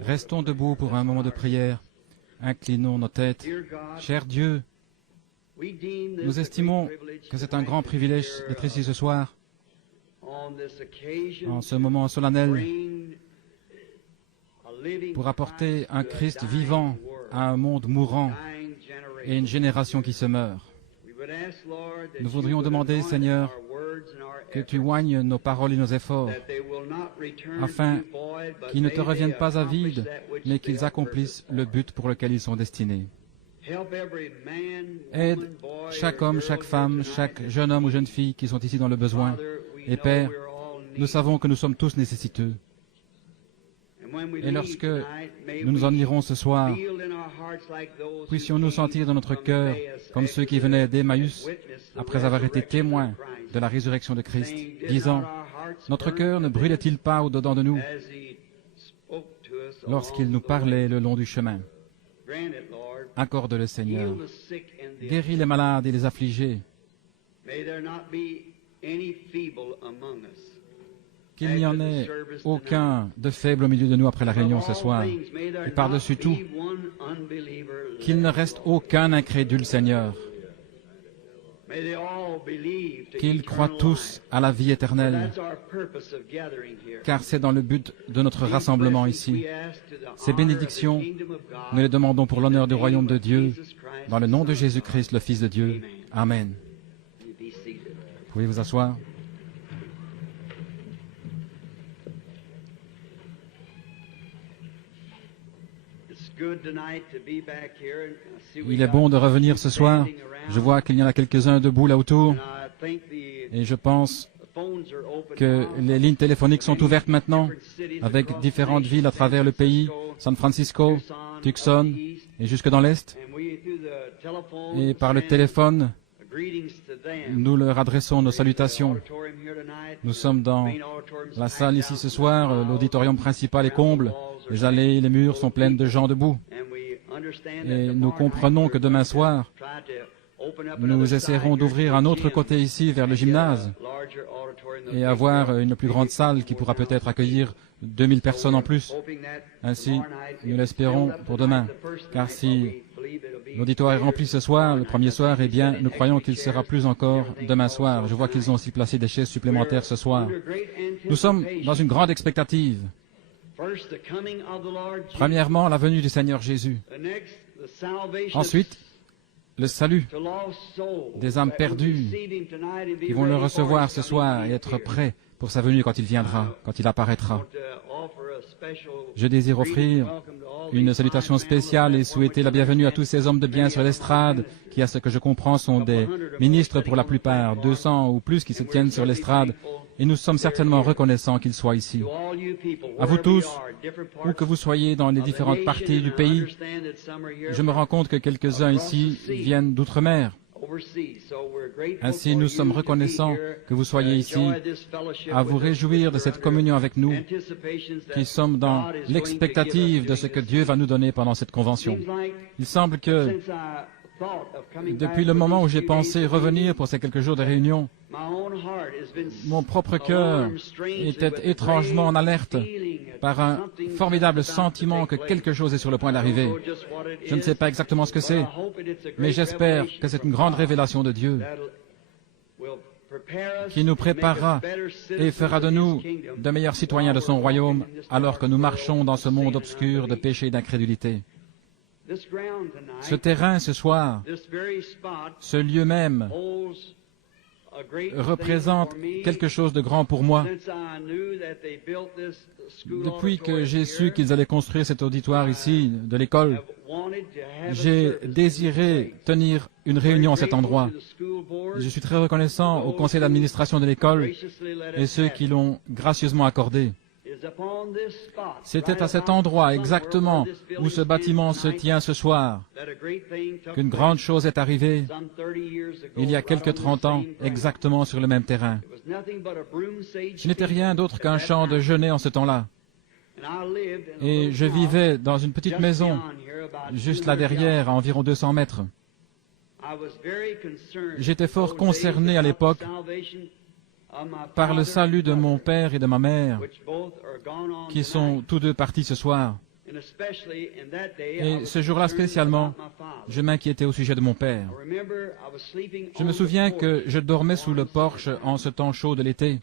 Restons debout pour un moment de prière. Inclinons nos têtes. Cher Dieu, nous estimons que c'est un grand privilège d'être ici ce soir, en ce moment solennel, pour apporter un Christ vivant à un monde mourant et une génération qui se meurt. Nous voudrions demander, Seigneur, que tu oignes nos paroles et nos efforts, afin qu'ils ne te reviennent pas à vide, mais qu'ils accomplissent le but pour lequel ils sont destinés. Aide chaque homme, chaque femme, chaque jeune homme ou jeune fille qui sont ici dans le besoin. Et Père, nous savons que nous sommes tous nécessiteux. Et lorsque nous nous en irons ce soir, puissions-nous sentir dans notre cœur comme ceux qui venaient d'Emmaüs après avoir été témoins de la résurrection de Christ, disant, « Notre cœur ne brûlait-il pas au-dedans de nous lorsqu'il nous parlait le long du chemin ?» Accorde-le, Seigneur. Guéris les malades et les affligés. Qu'il n'y en ait aucun de faible au milieu de nous après la réunion ce soir. Et par-dessus tout, qu'il ne reste aucun incrédule, Seigneur. Qu'ils croient tous à la vie éternelle, car c'est dans le but de notre rassemblement ici. Ces bénédictions, nous les demandons pour l'honneur du royaume de Dieu, dans le nom de Jésus-Christ, le Fils de Dieu. Amen. Pouvez vous asseoir? Il est bon de revenir ce soir. Je vois qu'il y en a quelques-uns debout là autour. Et je pense que les lignes téléphoniques sont ouvertes maintenant, avec différentes villes à travers le pays, San Francisco, Tucson, et jusque dans l'Est. Et par le téléphone, nous leur adressons nos salutations. Nous sommes dans la salle ici ce soir, l'auditorium principal est comble, les allées et les murs sont pleines de gens debout. Et nous comprenons que demain soir, nous essaierons d'ouvrir un autre côté ici vers le gymnase et avoir une plus grande salle qui pourra peut-être accueillir 2000 personnes en plus. Ainsi, nous l'espérons pour demain. Car si l'auditoire est rempli ce soir, le premier soir, eh bien, nous croyons qu'il sera plus encore demain soir. Je vois qu'ils ont aussi placé des chaises supplémentaires ce soir. Nous sommes dans une grande expectative. Premièrement, la venue du Seigneur Jésus. Ensuite, le salut des âmes perdues qui vont le recevoir ce soir et être prêts pour sa venue quand il viendra, quand il apparaîtra. Je désire offrir une salutation spéciale et souhaiter la bienvenue à tous ces hommes de bien sur l'estrade, qui, à ce que je comprends, sont des ministres pour la plupart, 200 ou plus qui se tiennent sur l'estrade, et nous sommes certainement reconnaissants qu'ils soient ici. À vous tous, où que vous soyez dans les différentes parties du pays, je me rends compte que quelques-uns ici viennent d'outre-mer. Ainsi, nous sommes reconnaissants que vous soyez ici à vous réjouir de cette communion avec nous, qui sommes dans l'expectative de ce que Dieu va nous donner pendant cette convention. Il semble que, depuis le moment où j'ai pensé revenir pour ces quelques jours de réunion, mon propre cœur était étrangement en alerte par un formidable sentiment que quelque chose est sur le point d'arriver. Je ne sais pas exactement ce que c'est, mais j'espère que c'est une grande révélation de Dieu qui nous préparera et fera de nous de meilleurs citoyens de son royaume alors que nous marchons dans ce monde obscur de péché et d'incrédulité. Ce terrain, ce soir, ce lieu même, représente quelque chose de grand pour moi. Depuis que j'ai su qu'ils allaient construire cet auditoire ici, de l'école, j'ai désiré tenir une réunion à cet endroit. Je suis très reconnaissant au conseil d'administration de l'école et ceux qui l'ont gracieusement accordé. C'était à cet endroit exactement où ce bâtiment se tient ce soir qu'une grande chose est arrivée il y a quelque 30 ans, exactement sur le même terrain. Ce n'était rien d'autre qu'un champ de genêts en ce temps-là. Et je vivais dans une petite maison, juste là derrière, à environ 200 mètres. J'étais fort concerné à l'époque par le salut de mon père et de ma mère, qui sont tous deux partis ce soir. Et ce jour-là spécialement, je m'inquiétais au sujet de mon père. Je me souviens que je dormais sous le porche en ce temps chaud de l'été.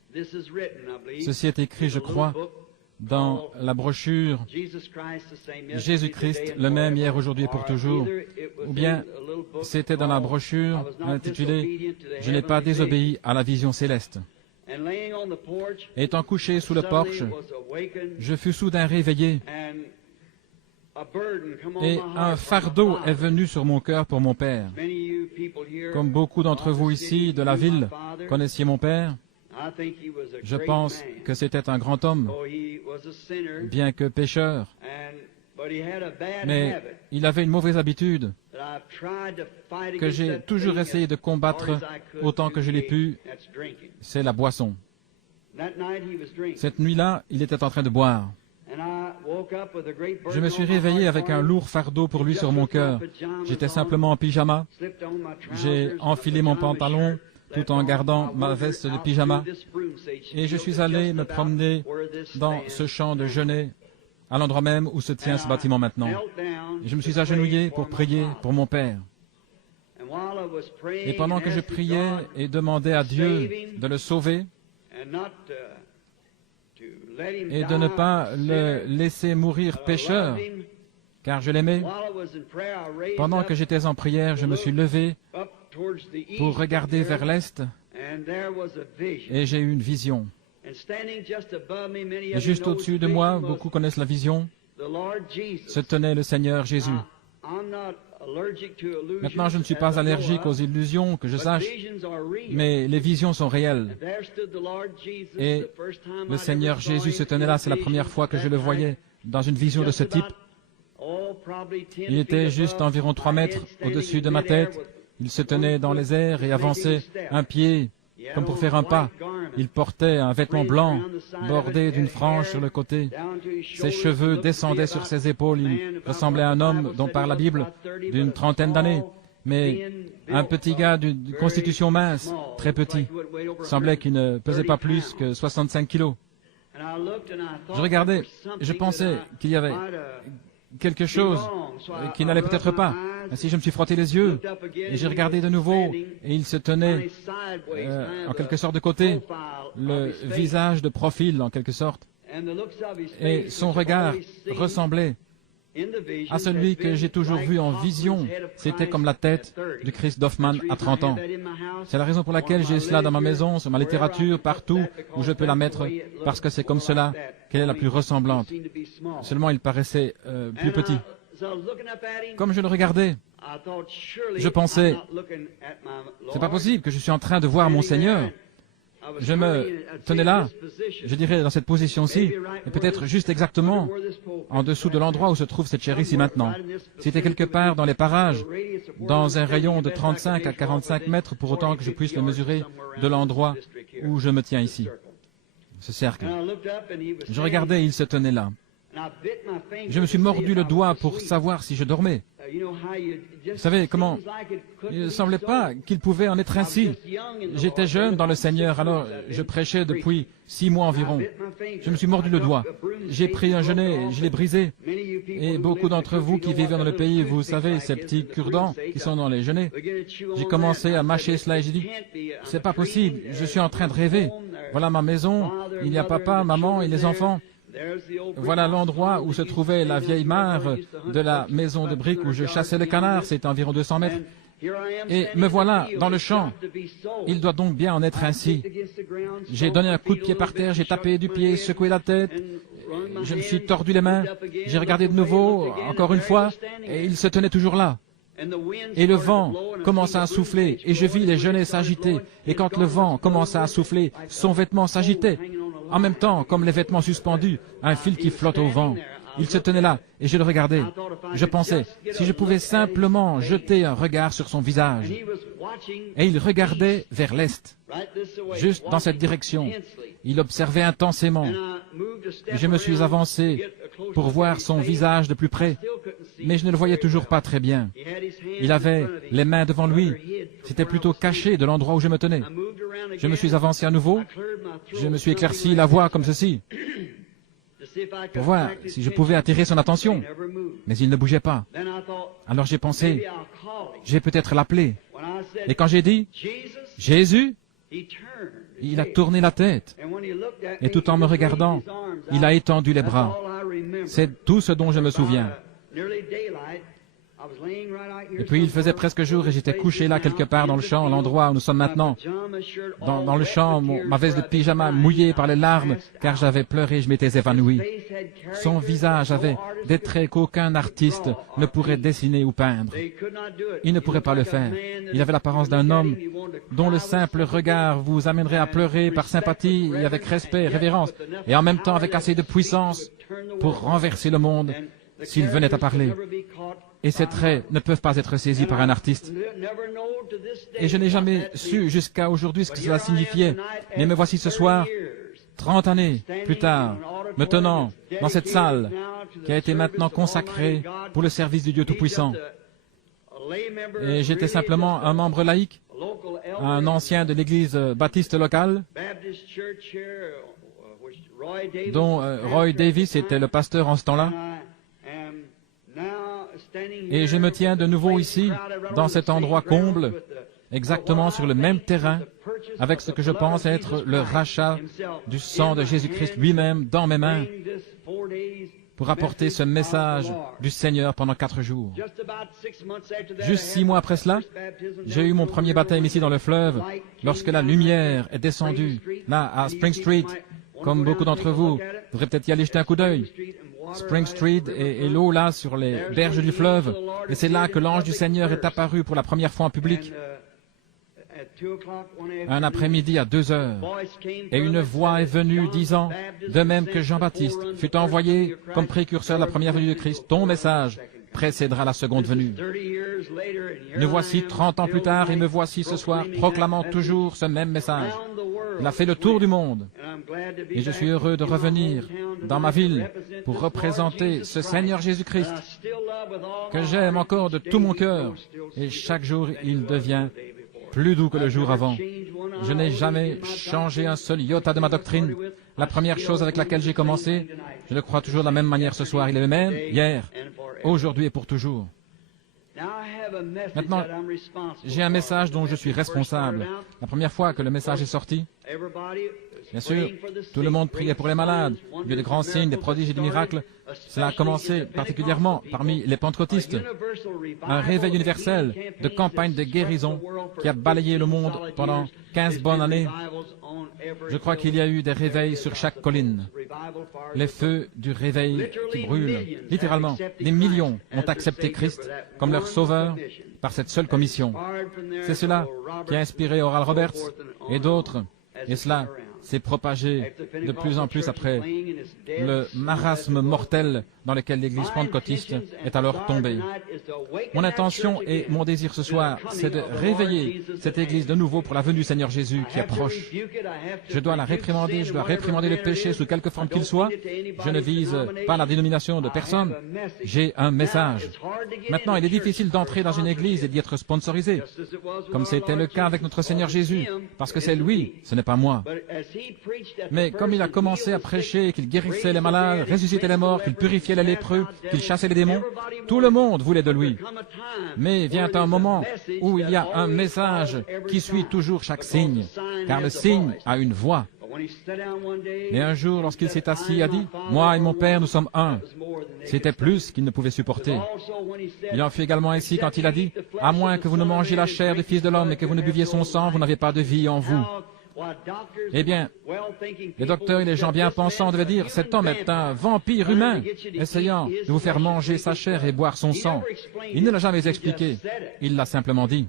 Ceci est écrit, je crois, dans la brochure « Jésus-Christ, le même hier, aujourd'hui et pour toujours ». Ou bien, c'était dans la brochure intitulée « Je n'ai pas désobéi à la vision céleste ». Étant couché sous le porche, je fus soudain réveillé et un fardeau est venu sur mon cœur pour mon père. Comme beaucoup d'entre vous ici de la ville connaissiez mon père, je pense que c'était un grand homme, bien que pécheur, mais il avait une mauvaise habitude que j'ai toujours essayé de combattre autant que je l'ai pu, c'est la boisson. Cette nuit-là, il était en train de boire. Je me suis réveillé avec un lourd fardeau pour lui sur mon cœur. J'étais simplement en pyjama. J'ai enfilé mon pantalon tout en gardant ma veste de pyjama. Et je suis allé me promener dans ce champ de genêts, à l'endroit même où se tient ce bâtiment maintenant. Et je me suis agenouillé pour prier pour mon père. Et pendant que je priais et demandais à Dieu de le sauver, et de ne pas le laisser mourir pécheur, car je l'aimais. Pendant que j'étais en prière, je me suis levé pour regarder vers l'est, et j'ai eu une vision. Et juste au-dessus de moi, beaucoup connaissent la vision, se tenait le Seigneur Jésus. Maintenant, je ne suis pas allergique aux illusions, que je sache, mais les visions sont réelles. Et le Seigneur Jésus se tenait là, c'est la première fois que je le voyais dans une vision de ce type. Il était juste environ 3 mètres au-dessus de ma tête. Il se tenait dans les airs et avançait un pied, comme pour faire un pas. Il portait un vêtement blanc, bordé d'une frange sur le côté. Ses cheveux descendaient sur ses épaules. Il ressemblait à un homme dont parle la Bible, d'une 30aine d'années, mais un petit gars d'une constitution mince, très petit. Il semblait qu'il ne pesait pas plus que 65 kilos. Je regardais, je pensais qu'il y avait quelque chose qui n'allait peut-être pas. Ainsi, je me suis frotté les yeux et j'ai regardé de nouveau et il se tenait en quelque sorte de côté, le visage de profil en quelque sorte. Et son regard ressemblait à celui que j'ai toujours vu en vision. C'était comme la tête du Christ d'Hoffmann à 30 ans. C'est la raison pour laquelle j'ai cela dans ma maison, sur ma littérature, partout où je peux la mettre, parce que c'est comme cela qu'elle est la plus ressemblante. Seulement, il paraissait plus petit. Comme je le regardais, je pensais, c'est pas possible que je suis en train de voir mon Seigneur. Je me tenais là, je dirais dans cette position-ci, et peut-être juste exactement en dessous de l'endroit où se trouve cette chaire ici maintenant. C'était quelque part dans les parages, dans un rayon de 35 à 45 mètres, pour autant que je puisse le mesurer de l'endroit où je me tiens ici, ce cercle. Je regardais et il se tenait là. Je me suis mordu le doigt pour savoir si je dormais. Vous savez comment? Il ne semblait pas qu'il pouvait en être ainsi. J'étais jeune dans le Seigneur, alors je prêchais depuis 6 mois environ. Je me suis mordu le doigt. J'ai pris un genêt, je l'ai brisé. Et beaucoup d'entre vous qui vivez dans le pays, vous savez, ces petits cure-dents qui sont dans les genêts. J'ai commencé à mâcher cela et j'ai dit, c'est pas possible, je suis en train de rêver. Voilà ma maison, il y a papa, maman et les enfants. Voilà l'endroit où se trouvait la vieille mare de la maison de briques où je chassais le canard, c'est environ 200 mètres. Et me voilà dans le champ. Il doit donc bien en être ainsi. J'ai donné un coup de pied par terre, j'ai tapé du pied, secoué la tête, je me suis tordu les mains, j'ai regardé de nouveau, encore une fois, et il se tenait toujours là. Et le vent commença à souffler, et je vis les genêts s'agiter, et quand le vent commença à souffler, son vêtement s'agitait. En même temps, comme les vêtements suspendus, un fil qui flotte au vent. Il se tenait là, et je le regardais. Je pensais, si je pouvais simplement jeter un regard sur son visage. Et il regardait vers l'est, juste dans cette direction. Il observait intensément. Et je me suis avancé pour voir son visage de plus près, mais je ne le voyais toujours pas très bien. Il avait les mains devant lui. C'était plutôt caché de l'endroit où je me tenais. Je me suis avancé à nouveau. Je me suis éclairci la voix comme ceci, pour voir si je pouvais attirer son attention. Mais il ne bougeait pas. Alors j'ai pensé, je vais peut-être l'appeler. Et quand j'ai dit « Jésus », il a tourné la tête. Et tout en me regardant, il a étendu les bras. C'est tout ce dont je me souviens. Et puis il faisait presque jour et j'étais couché là quelque part dans le champ, l'endroit où nous sommes maintenant. Dans le champ, ma veste de pyjama mouillée par les larmes, car j'avais pleuré, je m'étais évanoui. Son visage avait des traits qu'aucun artiste ne pourrait dessiner ou peindre. Il ne pourrait pas le faire. Il avait l'apparence d'un homme dont le simple regard vous amènerait à pleurer par sympathie et avec respect et révérence, et en même temps avec assez de puissance pour renverser le monde s'il venait à parler. Et ces traits ne peuvent pas être saisis par un artiste. Et je n'ai jamais su jusqu'à aujourd'hui ce que cela signifiait. Mais me voici ce soir, 30 années plus tard, me tenant dans cette salle qui a été maintenant consacrée pour le service du Dieu Tout-Puissant. Et j'étais simplement un membre laïque, un ancien de l'église baptiste locale, dont Roy Davis était le pasteur en ce temps-là. Et je me tiens de nouveau ici, dans cet endroit comble, exactement sur le même terrain, avec ce que je pense être le rachat du sang de Jésus-Christ lui-même dans mes mains, pour apporter ce message du Seigneur pendant 4 jours. Juste 6 mois après cela, j'ai eu mon premier baptême ici dans le fleuve, lorsque la lumière est descendue, là, à Spring Street. Comme beaucoup d'entre vous, devraient peut-être y aller jeter un coup d'œil. Spring Street et l'eau là sur les berges du fleuve. Et c'est là que l'ange du Seigneur est apparu pour la première fois en public. Un après-midi à 2 heures. Et une voix est venue disant, de même que Jean-Baptiste fut envoyé comme précurseur de la première venue de Christ, ton message précédera la seconde venue. Nous voici 30 ans plus tard et me voici ce soir proclamant toujours ce même message. Il a fait le tour du monde. Et je suis heureux de revenir dans ma ville pour représenter ce Seigneur Jésus-Christ que j'aime encore de tout mon cœur. Et chaque jour, il devient plus doux que le jour avant. Je n'ai jamais changé un seul iota de ma doctrine. La première chose avec laquelle j'ai commencé, je le crois toujours de la même manière ce soir. Il est le même hier, aujourd'hui et pour toujours. Maintenant, j'ai un message dont je suis responsable. La première fois que le message est sorti, bien sûr, tout le monde priait pour les malades. Il y a eu des grands signes, des prodiges et des miracles. Cela a commencé particulièrement parmi les pentecôtistes. Un réveil universel de campagne de guérison qui a balayé le monde pendant 15 bonnes années. Je crois qu'il y a eu des réveils sur chaque colline. Les feux du réveil qui brûlent. Littéralement, des millions ont accepté Christ comme leur sauveur par cette seule commission. C'est cela qui a inspiré Oral Roberts et d'autres. Et cela s'est propagé de plus en plus après le marasme mortel dans lequel l'Église pentecôtiste est alors tombée. Mon intention et mon désir ce soir, c'est de réveiller cette Église de nouveau pour la venue du Seigneur Jésus qui approche. Je dois la réprimander, je dois réprimander le péché sous quelque forme qu'il soit. Je ne vise pas la dénomination de personne. J'ai un message. Maintenant, il est difficile d'entrer dans une Église et d'y être sponsorisé, comme c'était le cas avec notre Seigneur Jésus, parce que c'est lui, ce n'est pas moi. Mais comme il a commencé à prêcher qu'il guérissait les malades, ressuscitait les morts, qu'il purifiait les lépreux, qu'il chassait les démons, tout le monde voulait de lui. Mais vient un moment où il y a un message qui suit toujours chaque signe, car le signe a une voix. Et un jour, lorsqu'il s'est assis, il a dit, « Moi et mon Père, nous sommes un. » C'était plus qu'il ne pouvait supporter. Il en fut également ainsi quand il a dit, « À moins que vous ne mangiez la chair du Fils de l'homme et que vous ne buviez son sang, vous n'avez pas de vie en vous. » Eh bien, les docteurs et les gens bien pensants devaient dire, cet homme est un vampire humain, essayant de vous faire manger sa chair et boire son sang. Il ne l'a jamais expliqué, il l'a simplement dit.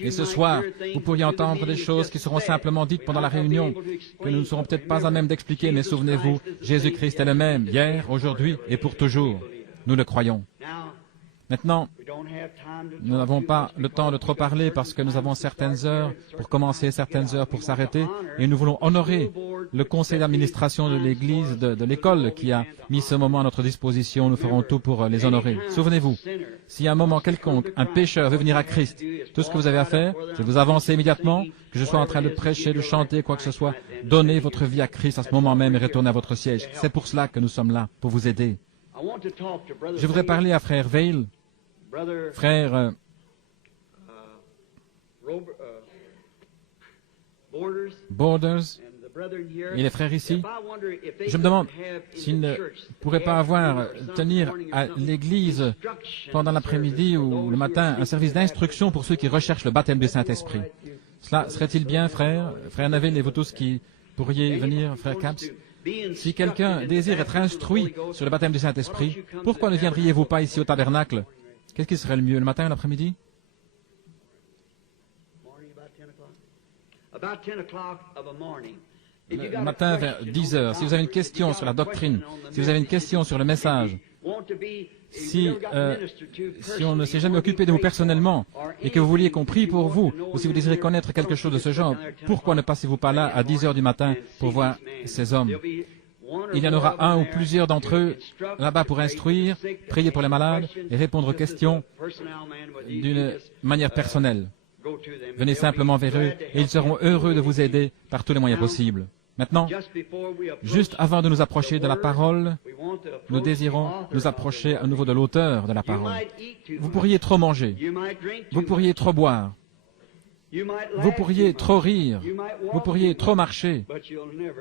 Et ce soir, vous pourriez entendre des choses qui seront simplement dites pendant la réunion, que nous ne serons peut-être pas à même d'expliquer, mais souvenez-vous, Jésus-Christ est le même, hier, aujourd'hui et pour toujours. Nous le croyons. Maintenant, nous n'avons pas le temps de trop parler parce que nous avons certaines heures pour commencer, certaines heures pour s'arrêter, et nous voulons honorer le conseil d'administration de l'Église, de l'école qui a mis ce moment à notre disposition. Nous ferons tout pour les honorer. Souvenez-vous, si à un moment quelconque, un pécheur veut venir à Christ, tout ce que vous avez à faire, c'est vous avancer immédiatement, que je sois en train de prêcher, de chanter, quoi que ce soit, donnez votre vie à Christ à ce moment même et retournez à votre siège. C'est pour cela que nous sommes là, pour vous aider. Je voudrais parler à frère Vail, frère Borders et les frères ici. Je me demande s'ils ne pourraient pas tenir à l'église pendant l'après-midi ou le matin un service d'instruction pour ceux qui recherchent le baptême du Saint-Esprit. Cela serait-il bien, frère Neville et vous tous qui pourriez venir, frère Caps? Si quelqu'un désire être instruit sur le baptême du Saint-Esprit, pourquoi ne viendriez-vous pas ici au tabernacle? Qu'est-ce qui serait le mieux, le matin ou l'après-midi? Le matin vers 10 heures. Si vous avez une question sur la doctrine, si vous avez une question sur le message, si on ne s'est jamais occupé de vous personnellement et que vous vouliez qu'on prie pour vous, ou si vous désirez connaître quelque chose de ce genre, pourquoi ne passez-vous pas là à 10 heures du matin pour voir ces hommes? Il y en aura un ou plusieurs d'entre eux là-bas pour instruire, prier pour les malades et répondre aux questions d'une manière personnelle. Venez simplement vers eux et ils seront heureux de vous aider par tous les moyens possibles. Maintenant, juste avant de nous approcher de la parole, nous désirons nous approcher à nouveau de l'auteur de la parole. Vous pourriez trop manger, vous pourriez trop boire, vous pourriez trop rire, vous pourriez trop marcher,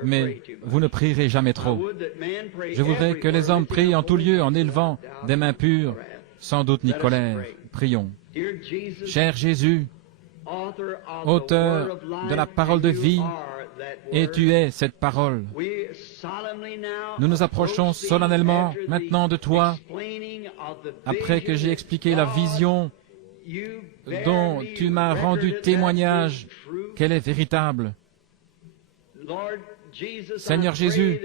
mais vous ne prierez jamais trop. Je voudrais que les hommes prient en tout lieu en élevant des mains pures, sans doute ni colère. Prions. Cher Jésus, auteur de la parole de vie, et tu es cette parole. Nous nous approchons solennellement maintenant de toi, après que j'ai expliqué la vision dont tu m'as rendu témoignage qu'elle est véritable. Seigneur Jésus,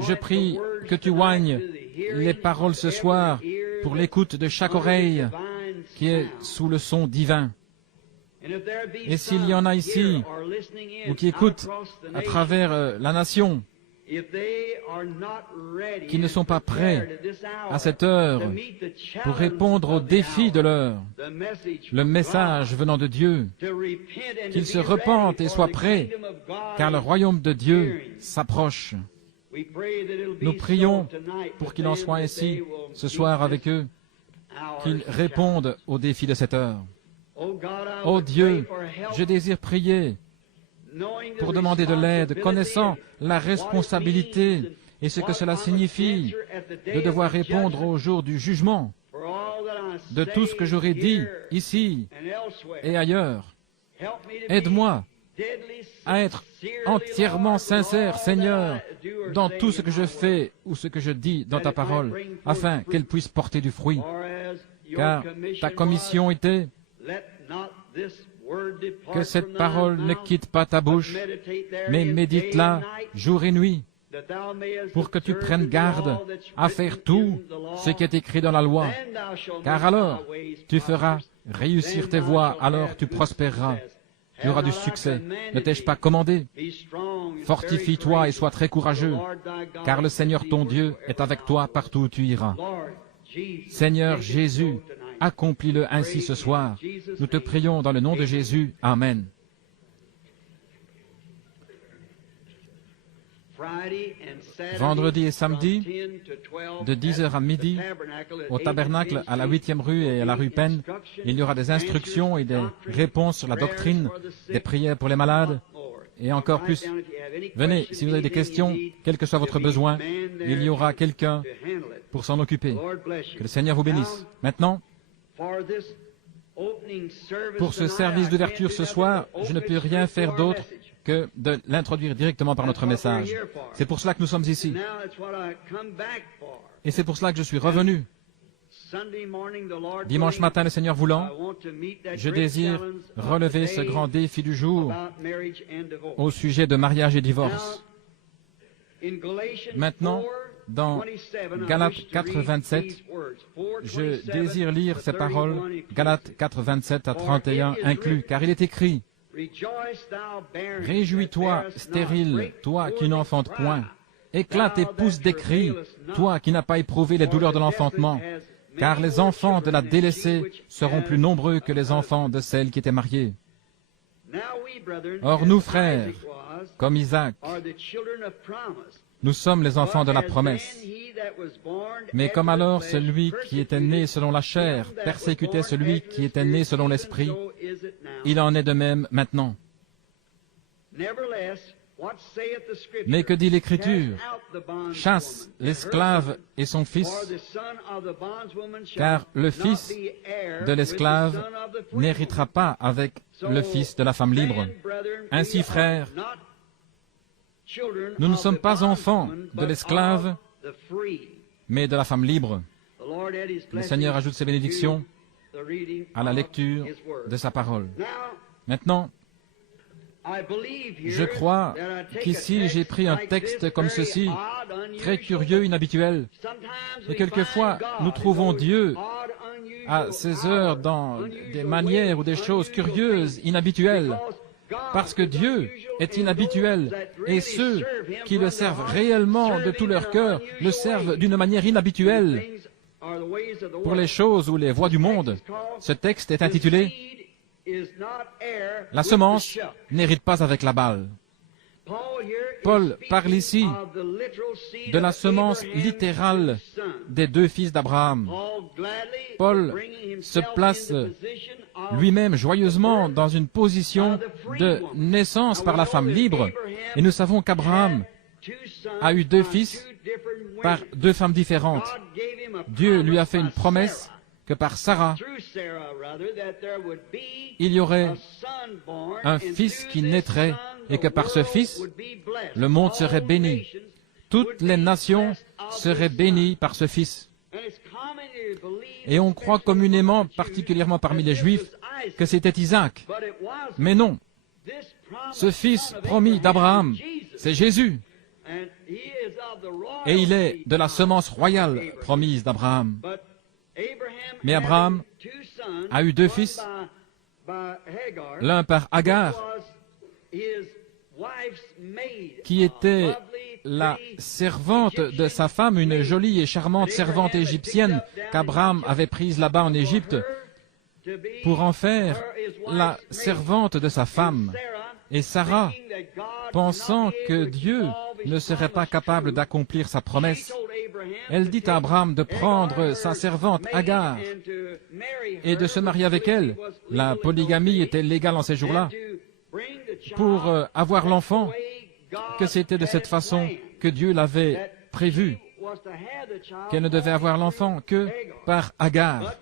je prie que tu oignes les paroles ce soir pour l'écoute de chaque oreille qui est sous le son divin. Et s'il y en a ici, ou qui écoutent à travers la nation, qui ne sont pas prêts à cette heure pour répondre au défi de l'heure, le message venant de Dieu, qu'ils se repentent et soient prêts, car le royaume de Dieu s'approche. Nous prions pour qu'il en soit ainsi ce soir avec eux, qu'ils répondent au défi de cette heure. Ô Dieu, je désire prier pour demander de l'aide, connaissant la responsabilité et ce que cela signifie de devoir répondre au jour du jugement de tout ce que j'aurais dit ici et ailleurs. Aide-moi à être entièrement sincère, Seigneur, dans tout ce que je fais ou ce que je dis dans ta parole, afin qu'elle puisse porter du fruit. Car ta commission était que cette parole ne quitte pas ta bouche, mais médite-la jour et nuit, pour que tu prennes garde à faire tout ce qui est écrit dans la loi. Car alors, tu feras réussir tes voies, alors tu prospéreras, tu auras du succès. Ne t'ai-je pas commandé? Fortifie-toi et sois très courageux, car le Seigneur ton Dieu est avec toi partout où tu iras. Seigneur Jésus, accomplis-le ainsi ce soir. Nous te prions dans le nom de Jésus. Amen. Vendredi et samedi, de 10h à midi, au tabernacle à la 8e rue et à la rue Penn, il y aura des instructions et des réponses sur la doctrine, des prières pour les malades, et encore plus. Venez, si vous avez des questions, quel que soit votre besoin, il y aura quelqu'un pour s'en occuper. Que le Seigneur vous bénisse. Maintenant, pour ce service d'ouverture ce soir, je ne peux rien faire d'autre que de l'introduire directement par notre message. C'est pour cela que nous sommes ici. Et c'est pour cela que je suis revenu. Dimanche matin, le Seigneur voulant, je désire relever ce grand défi du jour au sujet de mariage et divorce. Maintenant, dans Galates 4, 27, je désire lire ces paroles, Galates 4, 27 à 31 inclus, car il est écrit, Réjouis-toi, stérile, toi qui n'enfantes point. Éclate et pousse des cris, toi qui n'as pas éprouvé les douleurs de l'enfantement, car les enfants de la délaissée seront plus nombreux que les enfants de celle qui était mariée. Or nous, frères, comme Isaac, nous sommes les enfants de la promesse. Mais comme alors celui qui était né selon la chair persécutait celui qui était né selon l'esprit, il en est de même maintenant. Mais que dit l'Écriture? Chasse l'esclave et son fils, car le fils de l'esclave n'héritera pas avec le fils de la femme libre. Ainsi, frères, nous ne sommes pas enfants de l'esclave, mais de la femme libre. Le Seigneur ajoute ses bénédictions à la lecture de sa parole. Maintenant, je crois qu'ici j'ai pris un texte comme ceci, très curieux, inhabituel. Et quelquefois, nous trouvons Dieu à ces heures dans des manières ou des choses curieuses, inhabituelles. Parce que Dieu est inhabituel, et ceux qui le servent réellement de tout leur cœur le servent d'une manière inhabituelle. Pour les choses ou les voies du monde, ce texte est intitulé « La semence n'hérite pas avec la balle ». Paul parle ici de la semence littérale des deux fils d'Abraham. Paul se place lui-même joyeusement dans une position de naissance par la femme libre. Et nous savons qu'Abraham a eu deux fils par deux femmes différentes. Dieu lui a fait une promesse que par Sarah, il y aurait un fils qui naîtrait et que par ce fils, le monde serait béni. Toutes les nations seraient bénies par ce fils. Et on croit communément, particulièrement parmi les Juifs, que c'était Isaac. Mais non, ce fils promis d'Abraham, c'est Jésus. Et il est de la semence royale promise d'Abraham. Mais Abraham a eu deux fils, l'un par Agar, qui était la servante de sa femme, une jolie et charmante servante égyptienne qu'Abraham avait prise là-bas en Égypte pour en faire la servante de sa femme. Et Sarah, pensant que Dieu ne serait pas capable d'accomplir sa promesse, elle dit à Abraham de prendre sa servante Agar et de se marier avec elle. La polygamie était légale en ces jours-là. Pour avoir l'enfant, que c'était de cette façon que Dieu l'avait prévu, qu'elle ne devait avoir l'enfant que par Agar.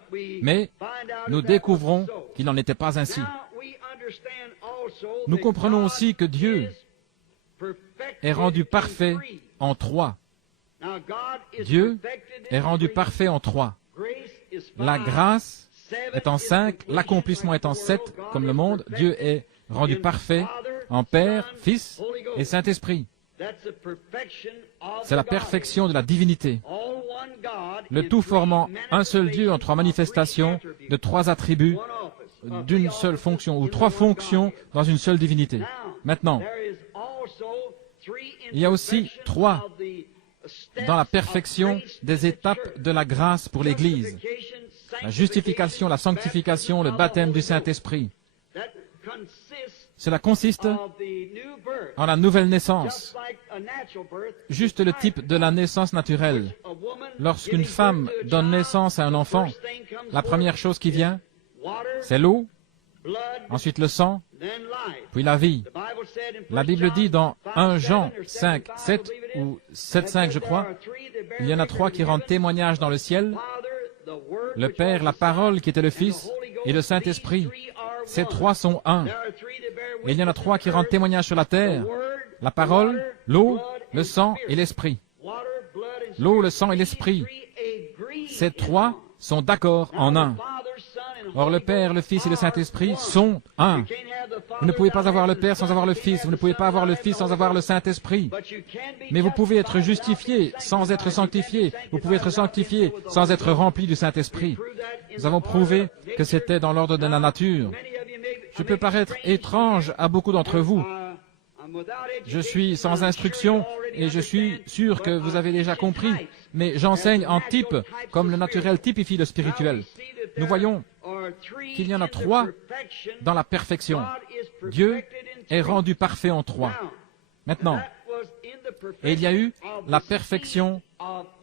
Mais nous découvrons qu'il n'en était pas ainsi. Nous comprenons aussi que Dieu est rendu parfait en trois. Dieu est rendu parfait en trois. La grâce est en 5, l'accomplissement est en 7, comme le monde. Dieu est rendu parfait en Père, Fils et Saint-Esprit. C'est la perfection de la divinité. Le tout formant un seul Dieu en trois manifestations de trois attributs d'une seule fonction, ou trois fonctions dans une seule divinité. Maintenant, il y a aussi trois dans la perfection des étapes de la grâce pour l'Église. La justification, la sanctification, le baptême du Saint-Esprit. Cela consiste en la nouvelle naissance, juste le type de la naissance naturelle. Lorsqu'une femme donne naissance à un enfant, la première chose qui vient, c'est l'eau, ensuite le sang, puis la vie. La Bible dit dans 1 Jean 5, 7 ou 7, 5, je crois, il y en a trois qui rendent témoignage dans le ciel, le Père, la parole qui était le Fils et le Saint-Esprit. Ces trois sont un. Et il y en a trois qui rendent témoignage sur la terre, la parole, l'eau, le sang et l'esprit. L'eau, le sang et l'esprit. Ces trois sont d'accord en un. Or, le Père, le Fils et le Saint-Esprit sont un. Vous ne pouvez pas avoir le Père sans avoir le Fils. Vous ne pouvez pas avoir le Fils sans avoir le Saint-Esprit. Mais vous pouvez être justifié sans être sanctifié. Vous pouvez être sanctifié sans être rempli du Saint-Esprit. Nous avons prouvé que c'était dans l'ordre de la nature. Je peux paraître étrange à beaucoup d'entre vous. Je suis sans instruction et je suis sûr que vous avez déjà compris, mais j'enseigne en type, comme le naturel typifie le spirituel. Nous voyons qu'il y en a 3 dans la perfection. Dieu est rendu parfait en 3. Maintenant, et il y a eu la perfection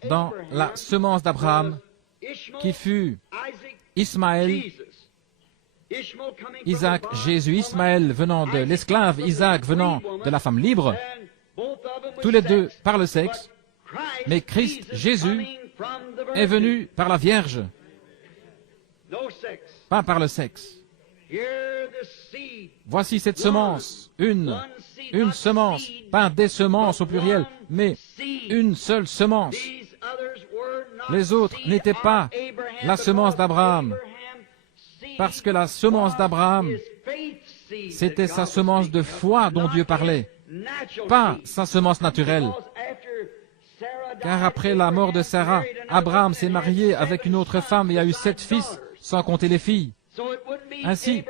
dans la semence d'Abraham, qui fut Ismaël, Isaac, Jésus, Ismaël venant de l'esclave, Isaac venant de la femme libre, tous les deux par le sexe, mais Christ, Jésus, est venu par la Vierge, pas par le sexe. Voici cette semence, une semence, pas des semences au pluriel, mais une seule semence. Les autres n'étaient pas la semence d'Abraham, parce que la semence d'Abraham, c'était sa semence de foi dont Dieu parlait, pas sa semence naturelle. Car après la mort de Sarah, Abraham s'est marié avec une autre femme et a eu 7 fils, sans compter les filles. Ainsi,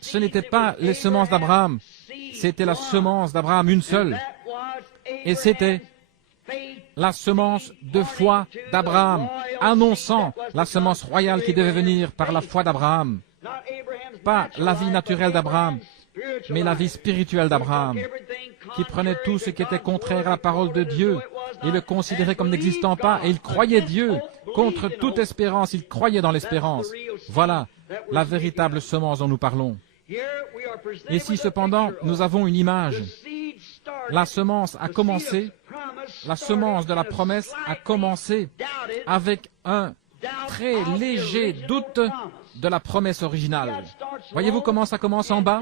ce n'était pas les semences d'Abraham, c'était la semence d'Abraham une seule. Et c'était la semence de foi d'Abraham, annonçant la semence royale qui devait venir par la foi d'Abraham. Pas la vie naturelle d'Abraham, mais la vie spirituelle d'Abraham, qui prenait tout ce qui était contraire à la parole de Dieu et le considérait comme n'existant pas, et il croyait Dieu. Contre toute espérance, il croyait dans l'espérance. Voilà la véritable semence dont nous parlons. Ici, cependant, nous avons une image. La semence a commencé, la semence de la promesse a commencé avec un très léger doute de la promesse originale. Voyez-vous comment ça commence en bas?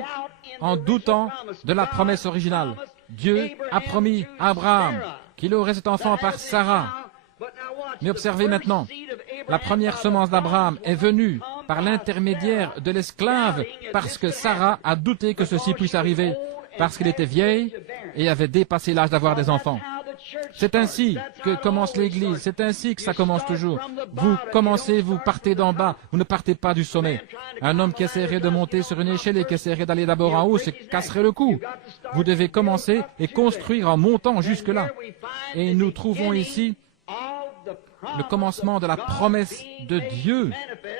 En doutant de la promesse originale. Dieu a promis à Abraham qu'il aurait cet enfant par Sarah. Mais observez maintenant, la première semence d'Abraham est venue par l'intermédiaire de l'esclave parce que Sarah a douté que ceci puisse arriver, parce qu'elle était vieille et avait dépassé l'âge d'avoir des enfants. C'est ainsi que commence l'Église, c'est ainsi que ça commence toujours. Vous commencez, vous partez d'en bas, vous ne partez pas du sommet. Un homme qui essaierait de monter sur une échelle et qui essaierait d'aller d'abord en haut se casserait le cou. Vous devez commencer et construire en montant jusque-là. Et nous trouvons ici le commencement de la promesse de Dieu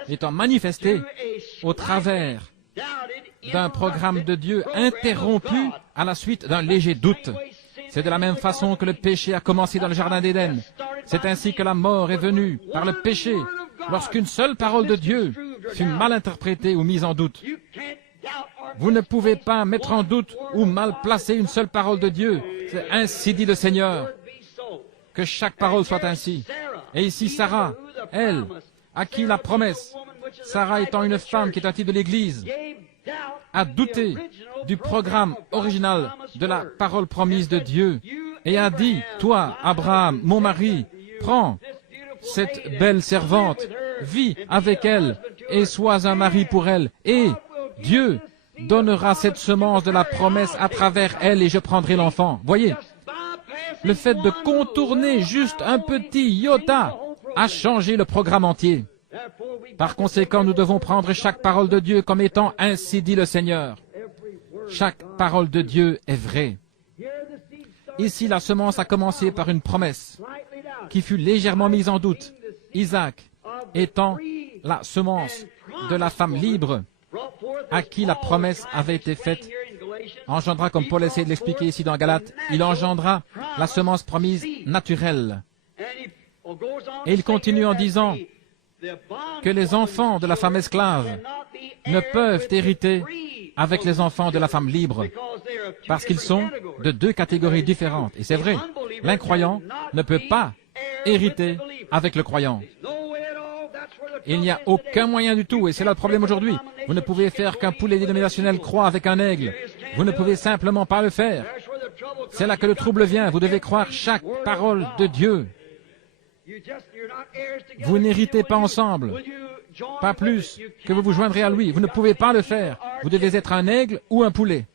étant manifesté au travers d'un programme de Dieu interrompu à la suite d'un léger doute. C'est de la même façon que le péché a commencé dans le Jardin d'Éden. C'est ainsi que la mort est venue par le péché, lorsqu'une seule parole de Dieu fut mal interprétée ou mise en doute. Vous ne pouvez pas mettre en doute ou mal placer une seule parole de Dieu. C'est ainsi dit le Seigneur. Que chaque parole soit ainsi. Et ici, Sarah, elle, à qui la promesse, Sarah étant une femme qui est un type de l'Église, a douté du programme original de la parole promise de Dieu et a dit, toi, Abraham, mon mari, prends cette belle servante, vis avec elle et sois un mari pour elle, et Dieu donnera cette semence de la promesse à travers elle et je prendrai l'enfant. Voyez, le fait de contourner juste un petit iota a changé le programme entier. Par conséquent, nous devons prendre chaque parole de Dieu comme étant ainsi dit le Seigneur. Chaque parole de Dieu est vraie. Ici, la semence a commencé par une promesse qui fut légèrement mise en doute. Isaac étant la semence de la femme libre à qui la promesse avait été faite, engendra, comme Paul essaie de l'expliquer ici dans Galates, il engendra la semence promise naturelle. Et il continue en disant que les enfants de la femme esclave ne peuvent hériter avec les enfants de la femme libre, parce qu'ils sont de 2 catégories différentes. Et c'est vrai, l'incroyant ne peut pas hériter avec le croyant. Il n'y a aucun moyen du tout, et c'est là le problème aujourd'hui. Vous ne pouvez faire qu'un poulet dénominationnel croît avec un aigle. Vous ne pouvez simplement pas le faire. C'est là que le trouble vient. Vous devez croire chaque parole de Dieu. Vous n'héritez pas ensemble, pas plus que vous vous joindrez à lui. Vous ne pouvez pas le faire. Vous devez être un aigle ou un poulet.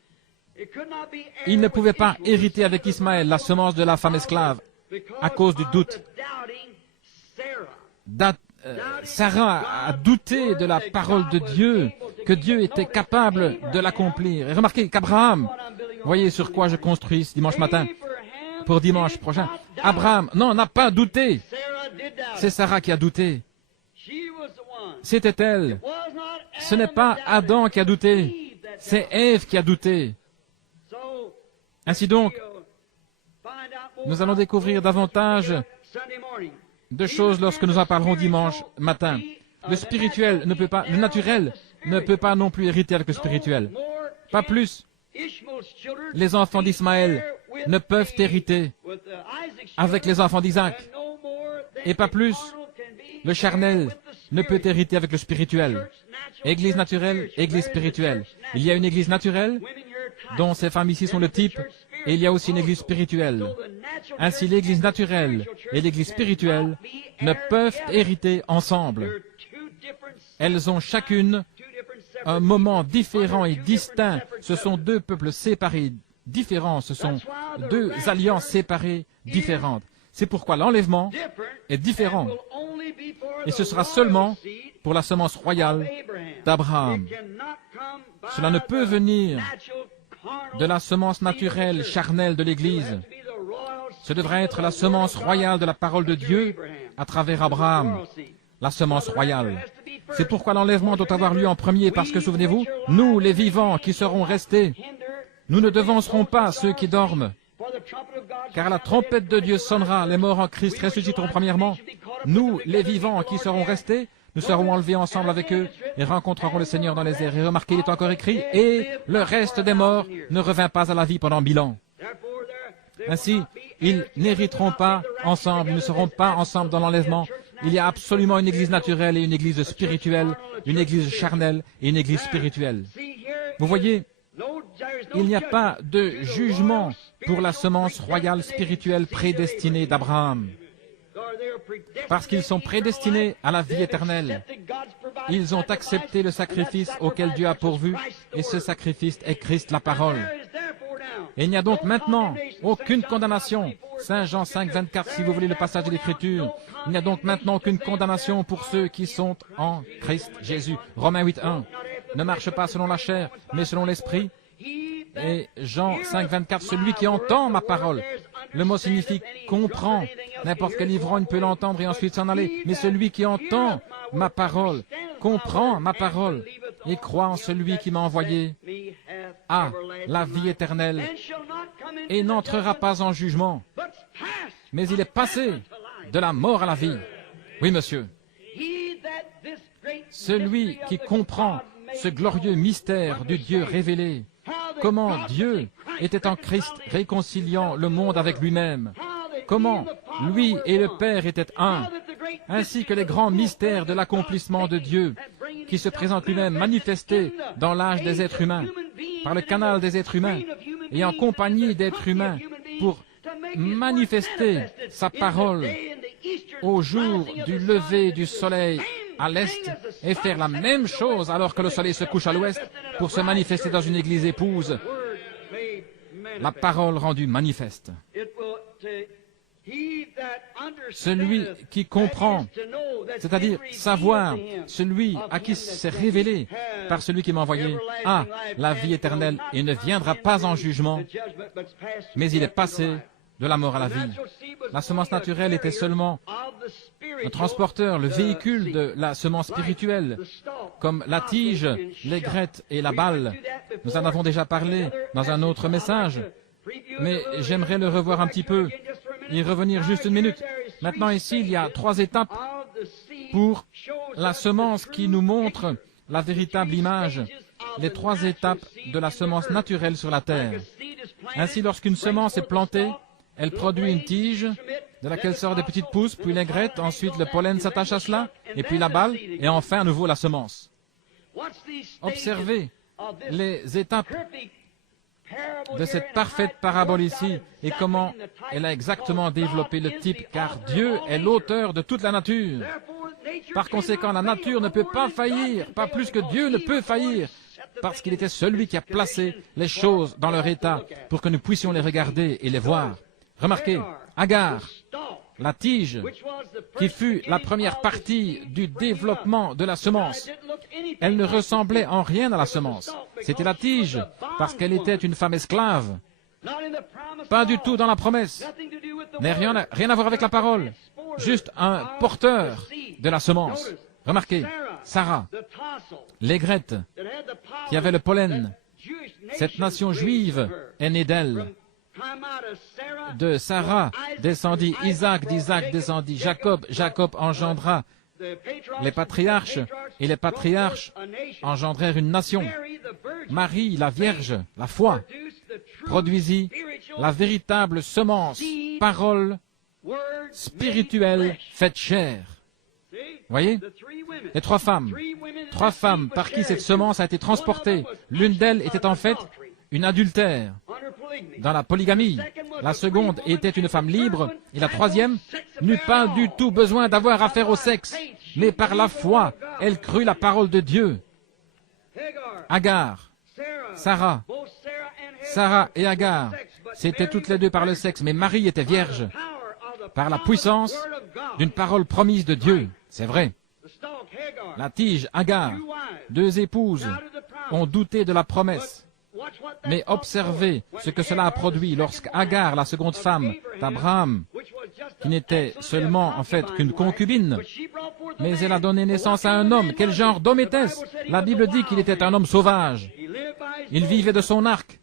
Il ne pouvait pas hériter avec Ismaël, la semence de la femme esclave, à cause du doute. Sarah a douté de la parole de Dieu, que Dieu était capable de l'accomplir. Et remarquez qu'Abraham, voyez sur quoi je construis ce dimanche matin, pour dimanche prochain. Abraham, non, n'a pas douté. C'est Sarah qui a douté. C'était elle. Ce n'est pas Adam qui a douté. C'est Ève qui a douté. Ainsi donc, nous allons découvrir davantage de choses lorsque nous en parlerons dimanche matin. Le spirituel ne peut pas, le naturel ne peut pas non plus hériter avec le spirituel. Pas plus. Les enfants d'Ismaël ne peuvent hériter avec les enfants d'Isaac. Et pas plus. Le charnel ne peut hériter avec le spirituel. Église naturelle, église spirituelle. Il y a une église naturelle, dont ces femmes ici sont le type, et il y a aussi une église spirituelle. Ainsi, l'église naturelle et l'église spirituelle ne peuvent hériter ensemble. Elles ont chacune un moment différent et distinct. Ce sont deux peuples séparés, différents. Ce sont deux alliances séparées, différentes. C'est pourquoi l'enlèvement est différent. Et ce sera seulement pour la semence royale d'Abraham. Cela ne peut venir de la semence naturelle, charnelle de l'Église. Ce devrait être la semence royale de la parole de Dieu à travers Abraham, la semence royale. C'est pourquoi l'enlèvement doit avoir lieu en premier, parce que, souvenez-vous, nous, les vivants qui serons restés, nous ne devancerons pas ceux qui dorment, car la trompette de Dieu sonnera, les morts en Christ ressusciteront premièrement. Nous, les vivants qui serons restés, nous serons enlevés ensemble avec eux et rencontrerons le Seigneur dans les airs. Et remarquez, il est encore écrit, et le reste des morts ne revint pas à la vie pendant 1000 ans. Ainsi, ils n'hériteront pas ensemble, ils ne seront pas ensemble dans l'enlèvement. Il y a absolument une église naturelle et une église spirituelle, une église charnelle et une église spirituelle. Vous voyez, il n'y a pas de jugement pour la semence royale spirituelle prédestinée d'Abraham. Parce qu'ils sont prédestinés à la vie éternelle. Ils ont accepté le sacrifice auquel Dieu a pourvu, et ce sacrifice est Christ, la parole. Et il n'y a donc maintenant aucune condamnation. Saint Jean 5, 24, si vous voulez le passage de l'Écriture. Il n'y a donc maintenant aucune condamnation pour ceux qui sont en Christ Jésus. Romains 8, 1. Ne marche pas selon la chair, mais selon l'Esprit. Et Jean 5, 24, celui qui entend ma parole. Le mot signifie comprend. N'importe quel ivrogne peut l'entendre et ensuite s'en aller. Mais celui qui entend ma parole, comprend ma parole et croit en celui qui m'a envoyé, a la vie éternelle et n'entrera pas en jugement. Mais il est passé de la mort à la vie. Oui, monsieur. Celui qui comprend ce glorieux mystère du Dieu révélé, comment Dieu était en Christ réconciliant le monde avec lui-même, comment lui et le Père étaient un, ainsi que les grands mystères de l'accomplissement de Dieu, qui se présente lui-même manifesté dans l'âge des êtres humains, par le canal des êtres humains, et en compagnie d'êtres humains, pour manifester sa parole au jour du lever du soleil à l'est et faire la même chose alors que le soleil se couche à l'ouest pour se manifester dans une église épouse. La parole rendue manifeste. Celui qui comprend, c'est-à-dire savoir, celui à qui c'est révélé par celui qui m'a envoyé, a la vie éternelle et ne viendra pas en jugement, mais il est passé de la mort à la vie. La semence naturelle était seulement le transporteur, le véhicule de la semence spirituelle, comme la tige, l'aigrette et la balle. Nous en avons déjà parlé dans un autre message, mais j'aimerais le revoir un petit peu, y revenir juste une minute. Maintenant ici, il y a 3 étapes pour la semence qui nous montre la véritable image, les 3 étapes de la semence naturelle sur la terre. Ainsi, lorsqu'une semence est plantée, elle produit une tige de laquelle sortent des petites pousses, puis l'aigrette, ensuite le pollen s'attache à cela, et puis la balle, et enfin à nouveau la semence. Observez les étapes de cette parfaite parabole ici, et comment elle a exactement développé le type, car Dieu est l'auteur de toute la nature. Par conséquent, la nature ne peut pas faillir, pas plus que Dieu ne peut faillir, parce qu'il était celui qui a placé les choses dans leur état pour que nous puissions les regarder et les voir. Remarquez, Agar, la tige, qui fut la première partie du développement de la semence. Elle ne ressemblait en rien à la semence. C'était la tige, parce qu'elle était une femme esclave. Pas du tout dans la promesse. Mais rien à voir avec la parole. Juste un porteur de la semence. Remarquez, Sarah, l'aigrette, qui avait le pollen. Cette nation juive est née d'elle. De Sarah descendit Isaac, d'Isaac descendit Jacob, Jacob engendra les patriarches, et les patriarches engendrèrent une nation. Marie, la Vierge, la foi, produisit la véritable semence, parole spirituelle faite chair. Voyez, les trois femmes par qui cette semence a été transportée. L'une d'elles était en fait une adultère dans la polygamie. La seconde était une femme libre, et la troisième n'eut pas du tout besoin d'avoir affaire au sexe, mais par la foi, elle crut la parole de Dieu. Agar, Sarah et Agar, c'étaient toutes les deux par le sexe, mais Marie était vierge, par la puissance d'une parole promise de Dieu. C'est vrai. La tige, Agar, deux épouses, ont douté de la promesse. Mais observez ce que cela a produit lorsqu'Agar, la seconde femme d'Abraham, qui n'était seulement en fait qu'une concubine, mais elle a donné naissance à un homme. Quel genre d'homme était-ce? La Bible dit qu'il était un homme sauvage. Il vivait de son arc,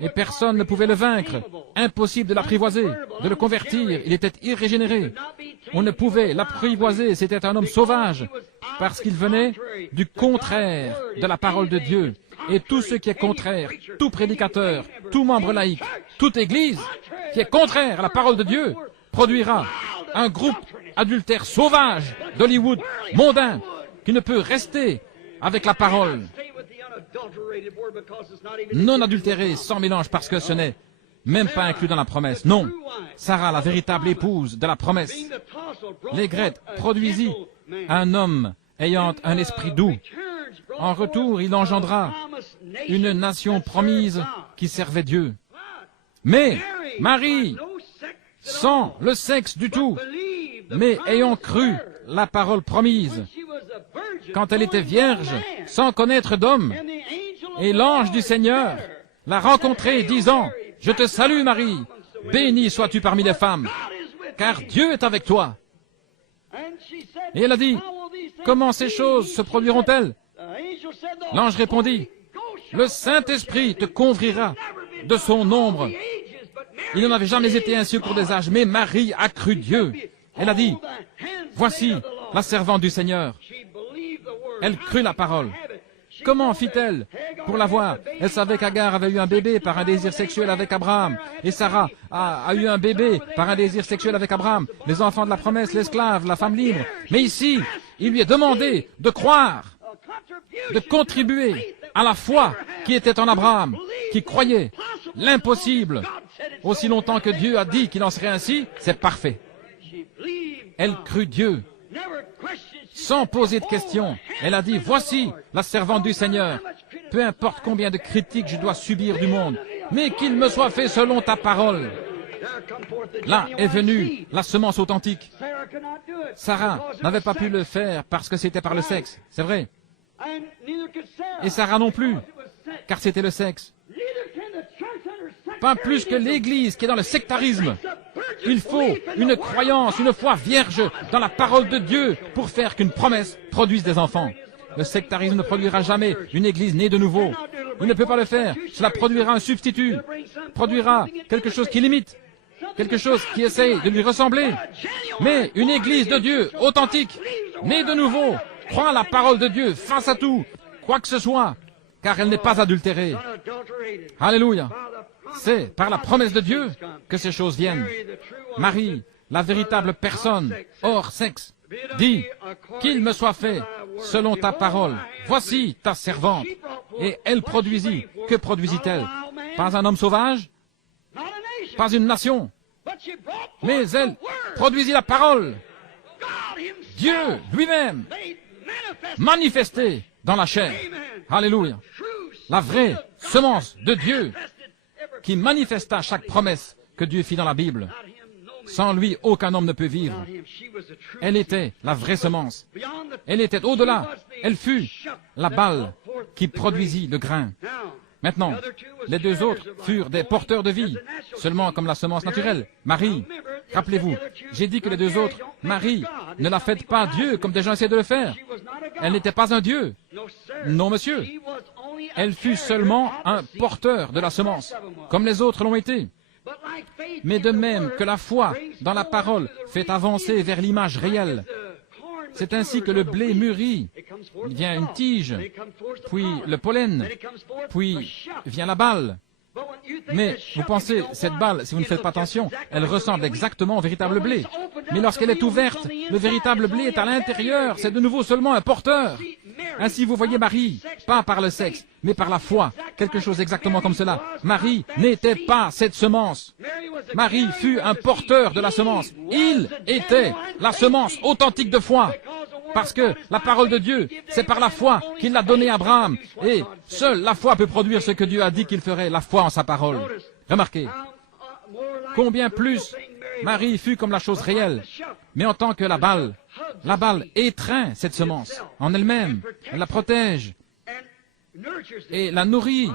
et personne ne pouvait le vaincre. Impossible de l'apprivoiser, de le convertir. Il était irrégénéré. On ne pouvait l'apprivoiser. C'était un homme sauvage, parce qu'il venait du contraire de la parole de Dieu. Et tout ce qui est contraire, tout prédicateur, tout membre laïque, toute église qui est contraire à la parole de Dieu, produira un groupe adultère sauvage d'Hollywood, mondain, qui ne peut rester avec la parole non adultérée, sans mélange, parce que ce n'est même pas inclus dans la promesse. Non, Sarah, la véritable épouse de la promesse, l'aigrette, produisit un homme ayant un esprit doux. En retour, il engendra une nation promise qui servait Dieu. Mais Marie, sans le sexe du tout, mais ayant cru la parole promise, quand elle était vierge, sans connaître d'homme, et l'ange du Seigneur l'a rencontrée, disant, « Je te salue Marie, bénie sois-tu parmi les femmes, car Dieu est avec toi. » Et elle a dit, « Comment ces choses se produiront-elles » L'ange répondit, « Le Saint-Esprit te converira de son ombre. » Il n'en avait jamais été ainsi au cours des âges, mais Marie a cru Dieu. Elle a dit, « Voici la servante du Seigneur. » Elle crut la parole. Comment fit-elle pour l'avoir? Elle savait qu'Agar avait eu un bébé par un désir sexuel avec Abraham. Et Sarah a eu un bébé par un désir sexuel avec Abraham. Les enfants de la promesse, l'esclave, la femme libre. Mais ici, il lui est demandé de croire, de contribuer à la foi qui était en Abraham, qui croyait l'impossible. Aussi longtemps que Dieu a dit qu'il en serait ainsi, c'est parfait. Elle crut Dieu, sans poser de questions. Elle a dit, voici la servante du Seigneur. Peu importe combien de critiques je dois subir du monde, mais qu'il me soit fait selon ta parole. Là est venue la semence authentique. Sarah n'avait pas pu le faire parce que c'était par le sexe, c'est vrai. Et Sarah non plus, car c'était le sexe. Pas plus que l'Église qui est dans le sectarisme. Il faut une croyance, une foi vierge dans la parole de Dieu pour faire qu'une promesse produise des enfants. Le sectarisme ne produira jamais une Église née de nouveau. Il ne peut pas le faire. Cela produira un substitut, produira quelque chose qui limite, quelque chose qui essaye de lui ressembler. Mais une Église de Dieu authentique, née de nouveau, croit à la parole de Dieu face à tout, quoi que ce soit, car elle n'est pas adultérée. Alléluia. C'est par la promesse de Dieu que ces choses viennent. Marie, la véritable personne, hors sexe, dit, qu'il me soit fait selon ta parole. Voici ta servante. Et elle produisit. Que produisit-elle? Pas un homme sauvage? Pas une nation? Mais elle produisit la parole. Dieu lui-même manifesté dans la chair. Alléluia. La vraie semence de Dieu qui manifesta chaque promesse que Dieu fit dans la Bible. Sans lui, aucun homme ne peut vivre. Elle était la vraie semence. Elle était au-delà. Elle fut la balle qui produisit le grain. Maintenant, les deux autres furent des porteurs de vie, seulement comme la semence naturelle. Marie, rappelez-vous, j'ai dit que les deux autres, Marie, ne la faites pas Dieu comme des gens essaient de le faire. Elle n'était pas un Dieu. Non, monsieur. Elle fut seulement un porteur de la semence, comme les autres l'ont été. Mais de même que la foi dans la parole fait avancer vers l'image réelle, c'est ainsi que le blé mûrit. Il vient une tige, puis le pollen, puis vient la balle. Mais vous pensez, cette balle, si vous ne faites pas attention, elle ressemble exactement au véritable blé. Mais lorsqu'elle est ouverte, le véritable blé est à l'intérieur. C'est de nouveau seulement un porteur. Ainsi, vous voyez Marie, pas par le sexe, mais par la foi. Quelque chose exactement comme cela. Marie n'était pas cette semence. Marie fut un porteur de la semence. Il était la semence authentique de foi. Parce que la parole de Dieu, c'est par la foi qu'il l'a donnée à Abraham. Et seule la foi peut produire ce que Dieu a dit qu'il ferait, la foi en sa parole. Remarquez, combien plus Marie fut comme la chose réelle. Mais en tant que la balle étreint cette semence en elle-même. Elle la protège et la nourrit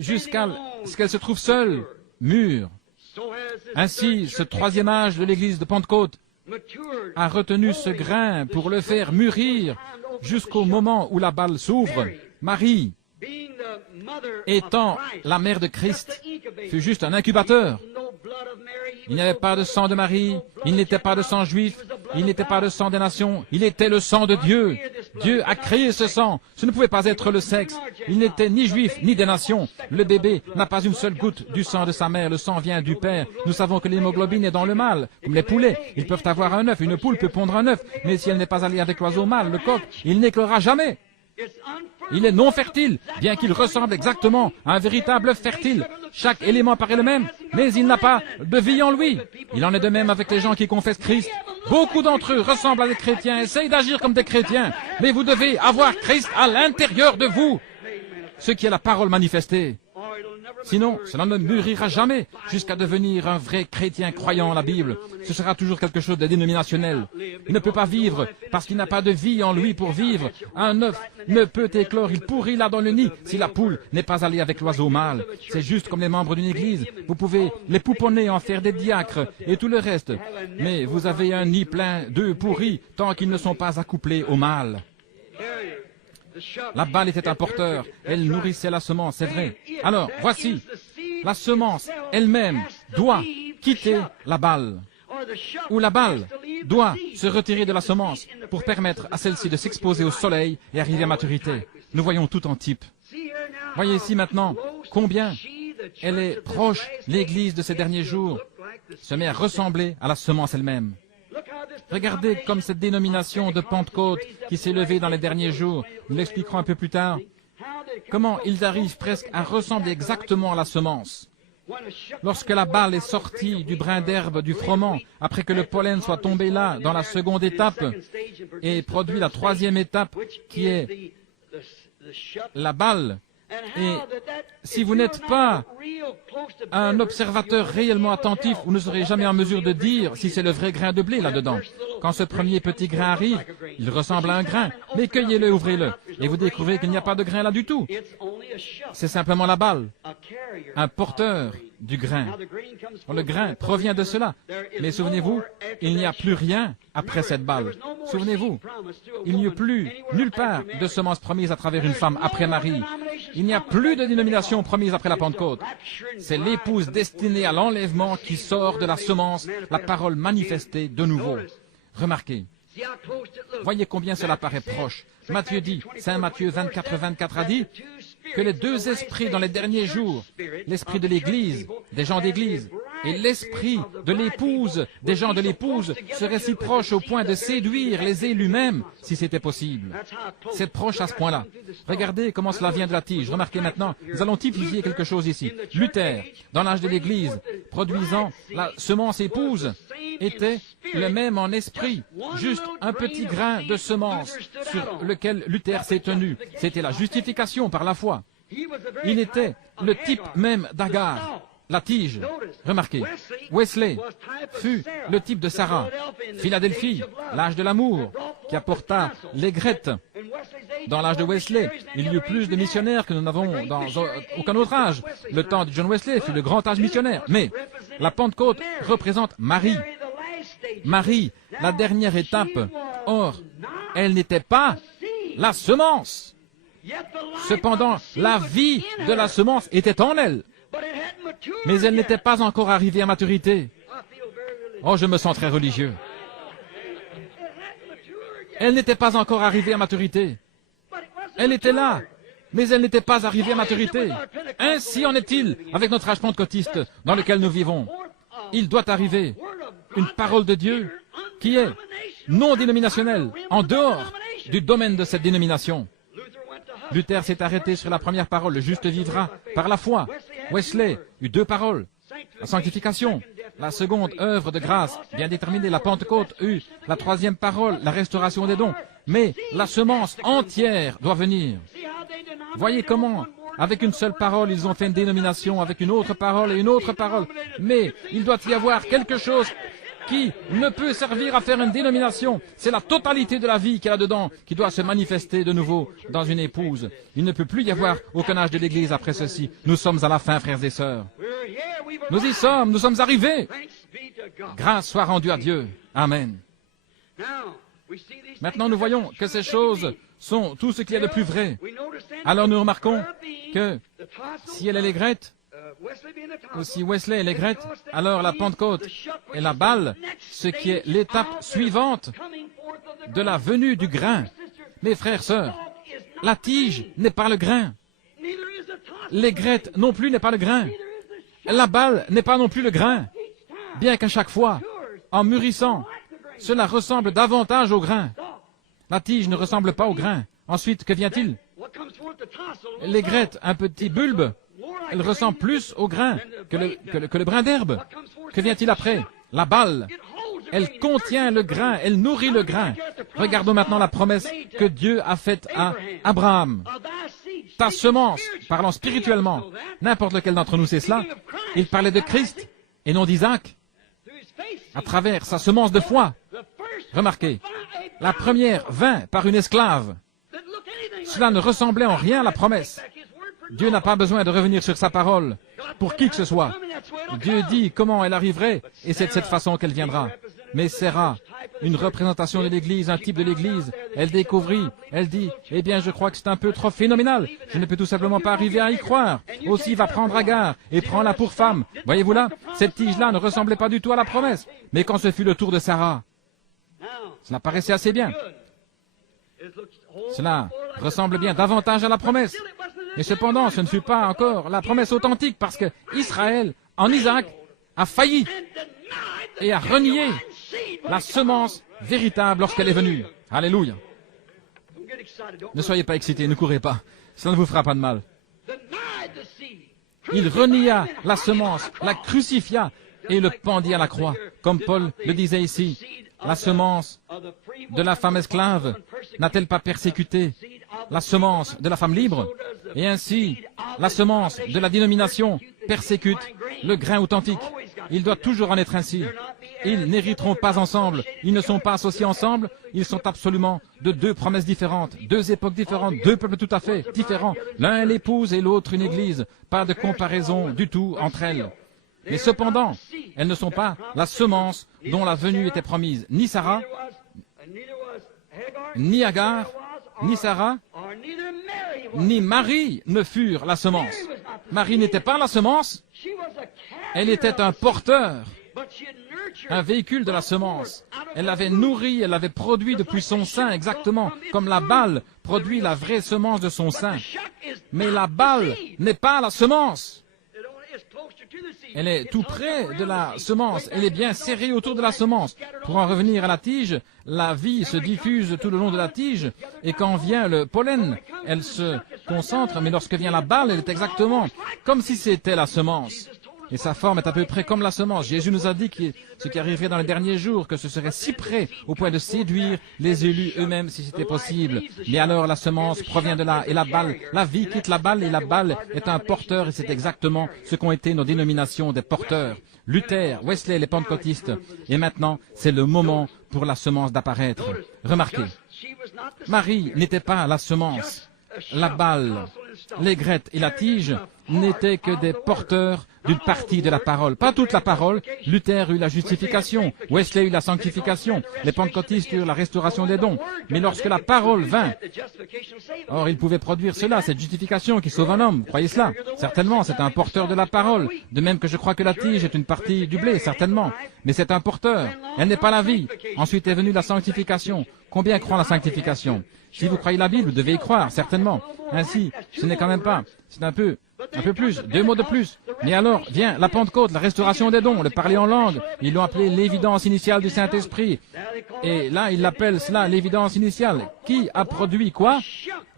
jusqu'à ce qu'elle se trouve seule, mûre. Ainsi, ce troisième âge de l'église de Pentecôte a retenu ce grain pour le faire mûrir jusqu'au moment où la balle s'ouvre. Marie, étant la mère de Christ, fut juste un incubateur. Il n'y avait pas de sang de Marie, il n'était pas de sang juif, il n'était pas de sang des nations, il était le sang de Dieu. Dieu a créé ce sang, ce ne pouvait pas être le sexe. Il n'était ni juif ni des nations. Le bébé n'a pas une seule goutte du sang de sa mère, le sang vient du Père. Nous savons que l'hémoglobine est dans le mâle, comme les poulets. Ils peuvent avoir un œuf, une poule peut pondre un œuf, mais si elle n'est pas alliée avec l'oiseau mâle, le coq, il n'éclora jamais. Il est non fertile, bien qu'il ressemble exactement à un véritable œuf fertile. Chaque élément paraît le même, mais il n'a pas de vie en lui. Il en est de même avec les gens qui confessent Christ. Beaucoup d'entre eux ressemblent à des chrétiens, essayent d'agir comme des chrétiens, mais vous devez avoir Christ à l'intérieur de vous, ce qui est la parole manifestée. Sinon, cela ne mûrira jamais jusqu'à devenir un vrai chrétien croyant en la Bible. Ce sera toujours quelque chose de dénominationnel. Il ne peut pas vivre parce qu'il n'a pas de vie en lui pour vivre. Un œuf ne peut éclore, il pourrit là dans le nid si la poule n'est pas allée avec l'oiseau mâle. C'est juste comme les membres d'une église. Vous pouvez les pouponner, en faire des diacres et tout le reste. Mais vous avez un nid plein d'œufs pourris tant qu'ils ne sont pas accouplés au mâle. La balle était un porteur, elle nourrissait la semence, c'est vrai. Alors, voici, la semence elle-même doit quitter la balle, ou la balle doit se retirer de la semence pour permettre à celle-ci de s'exposer au soleil et arriver à maturité. Nous voyons tout en type. Voyez ici maintenant combien elle est proche, l'Église de ces derniers jours se met à ressembler à la semence elle-même. Regardez comme cette dénomination de Pentecôte qui s'est levée dans les derniers jours, nous l'expliquerons un peu plus tard, comment ils arrivent presque à ressembler exactement à la semence. Lorsque la balle est sortie du brin d'herbe du froment, après que le pollen soit tombé là, dans la seconde étape, et produit la troisième étape qui est la balle, et si vous n'êtes pas un observateur réellement attentif, vous ne serez jamais en mesure de dire si c'est le vrai grain de blé là-dedans. Quand ce premier petit grain arrive, il ressemble à un grain, mais cueillez-le, ouvrez-le, et vous découvrez qu'il n'y a pas de grain là du tout. C'est simplement la balle, un porteur du grain. Le grain provient de cela. Mais souvenez-vous, il n'y a plus rien après cette balle. Souvenez-vous, il n'y a plus nulle part de semence promise à travers une femme après Marie. Il n'y a plus de dénomination promise après la Pentecôte. C'est l'épouse destinée à l'enlèvement qui sort de la semence, la parole manifestée de nouveau. Remarquez, voyez combien cela paraît proche. Matthieu dit, Saint Matthieu 24 a dit, que les deux esprits dans les derniers jours, l'esprit de l'Église, des gens d'Église, et l'esprit de l'épouse, des gens de l'épouse, seraient si proches au point de séduire les élus même, si c'était possible. C'est proche à ce point-là. Regardez comment cela vient de la tige. Remarquez maintenant, nous allons typifier quelque chose ici. Luther, dans l'âge de l'Église, produisant la semence épouse, était le même en esprit, juste un petit grain de semence sur lequel Luther s'est tenu. C'était la justification par la foi. Il était le type même d'Agar. la tige. Remarquez, Wesley fut le type de Sarah. Philadelphie, l'âge de l'amour, qui apporta l'aigrette. Dans l'âge de Wesley, il y eut plus de missionnaires que nous n'avons dans aucun autre âge. Le temps de John Wesley fut le grand âge missionnaire. Mais la Pentecôte représente Marie. Marie, la dernière étape. Or, elle n'était pas la semence. Cependant, la vie de la semence était en elle. Mais elle n'était pas encore arrivée à maturité. Oh, je me sens très religieux. Elle n'était pas encore arrivée à maturité. Elle était là, mais elle n'était pas arrivée à maturité. Ainsi en est-il avec notre âge pentecôtiste dans lequel nous vivons. Il doit arriver une parole de Dieu qui est non dénominationnelle, en dehors du domaine de cette dénomination. Luther s'est arrêté sur la première parole, le juste vivra par la foi. Wesley eut deux paroles, la sanctification. La seconde œuvre de grâce, bien déterminée, la Pentecôte eut la troisième parole, la restauration des dons. Mais la semence entière doit venir. Voyez comment, avec une seule parole, ils ont fait une dénomination, avec une autre parole et une autre parole. Mais il doit y avoir quelque chose qui ne peut servir à faire une dénomination. C'est la totalité de la vie qu'il y a dedans qui doit se manifester de nouveau dans une épouse. Il ne peut plus y avoir aucun âge de l'Église après ceci. Nous sommes à la fin, frères et sœurs. Nous y sommes, nous sommes arrivés. Grâce soit rendue à Dieu. Amen. Maintenant, nous voyons que ces choses sont tout ce qu'il y a de plus vrai. Alors nous remarquons que si elle est l'aigrette, ou si Wesley est l'aigrette, alors la Pentecôte est la balle, ce qui est l'étape suivante de la venue du grain. Mes frères, sœurs, la tige n'est pas le grain. L'aigrette non plus n'est pas le grain. La balle n'est pas non plus le grain. Bien qu'à chaque fois, en mûrissant, cela ressemble davantage au grain. La tige ne ressemble pas au grain. Ensuite, que vient-il? L'aigrette, un petit bulbe, elle ressemble plus au grain que le brin d'herbe. Que vient-il après? La balle. Elle contient le grain, elle nourrit le grain. Regardons maintenant la promesse que Dieu a faite à Abraham. Ta semence, parlant spirituellement, n'importe lequel d'entre nous sait cela, il parlait de Christ et non d'Isaac, à travers sa semence de foi. Remarquez, la première vint par une esclave. Cela ne ressemblait en rien à la promesse. Dieu n'a pas besoin de revenir sur sa parole pour qui que ce soit. Dieu dit comment elle arriverait et c'est de cette façon qu'elle viendra. Mais Sarah, une représentation de l'Église, un type de l'Église, elle découvrit, elle dit, eh bien je crois que c'est un peu trop phénoménal, je ne peux tout simplement pas arriver à y croire. Aussi va prendre Agar et prends-la pour femme. Voyez-vous là, cette tige-là ne ressemblait pas du tout à la promesse. Mais quand ce fut le tour de Sarah, cela paraissait assez bien. Cela ressemble bien davantage à la promesse. Mais cependant, ce ne fut pas encore la promesse authentique parce que Israël, en Isaac, a failli et a renié la semence véritable lorsqu'elle est venue. Alléluia. Ne soyez pas excités, ne courez pas. Ça ne vous fera pas de mal. Il renia la semence, la crucifia et le pendit à la croix. Comme Paul le disait ici, la semence de la femme esclave n'a-t-elle pas persécuté la semence de la femme libre? Et ainsi, la semence de la dénomination persécute le grain authentique. Il doit toujours en être ainsi. Ils n'hériteront pas ensemble, ils ne sont pas associés ensemble, ils sont absolument de deux promesses différentes, deux époques différentes, deux peuples tout à fait différents. L'un est l'épouse et l'autre une église. Pas de comparaison du tout entre elles. Mais cependant, elles ne sont pas la semence dont la venue était promise. Ni Sarah, ni Agar, ni Sarah, ni Marie ne furent la semence. Marie n'était pas la semence, elle était un porteur, un véhicule de la semence. Elle l'avait nourri, elle l'avait produit depuis son sein, exactement comme la balle produit la vraie semence de son sein. Mais la balle n'est pas la semence. Elle est tout près de la semence, elle est bien serrée autour de la semence. Pour en revenir à la tige, la vie se diffuse tout le long de la tige, et quand vient le pollen, elle se concentre, mais lorsque vient la balle, elle est exactement comme si c'était la semence. Et sa forme est à peu près comme la semence. Jésus nous a dit que ce qui arriverait dans les derniers jours, que ce serait si près au point de séduire les élus eux-mêmes si c'était possible. Mais alors la semence provient de là, et la balle, la vie quitte la balle, et la balle est un porteur, et c'est exactement ce qu'ont été nos dénominations des porteurs. Luther, Wesley, les pentecôtistes. Et maintenant, c'est le moment pour la semence d'apparaître. Remarquez, Marie n'était pas la semence. La balle, l'aigrette et la tige n'étaient que des porteurs d'une partie de la parole. Pas toute la parole. Luther eut la justification, Wesley eut la sanctification, les pentecôtistes eurent la restauration des dons. Mais lorsque la parole vint, or il pouvait produire cela, cette justification qui sauve un homme. Croyez cela? Certainement, c'est un porteur de la parole. De même que je crois que la tige est une partie du blé, certainement. Mais c'est un porteur. Elle n'est pas la vie. Ensuite est venue la sanctification. Combien croient la sanctification? Si vous croyez la Bible, vous devez y croire, certainement. Ainsi, ce n'est quand même pas. C'est un peu plus, 2 mots de plus. Mais alors, vient la Pentecôte, la restauration des dons, le parler en langue. Ils l'ont appelé l'évidence initiale du Saint-Esprit. Et là, ils l'appellent cela l'évidence initiale. Qui a produit quoi?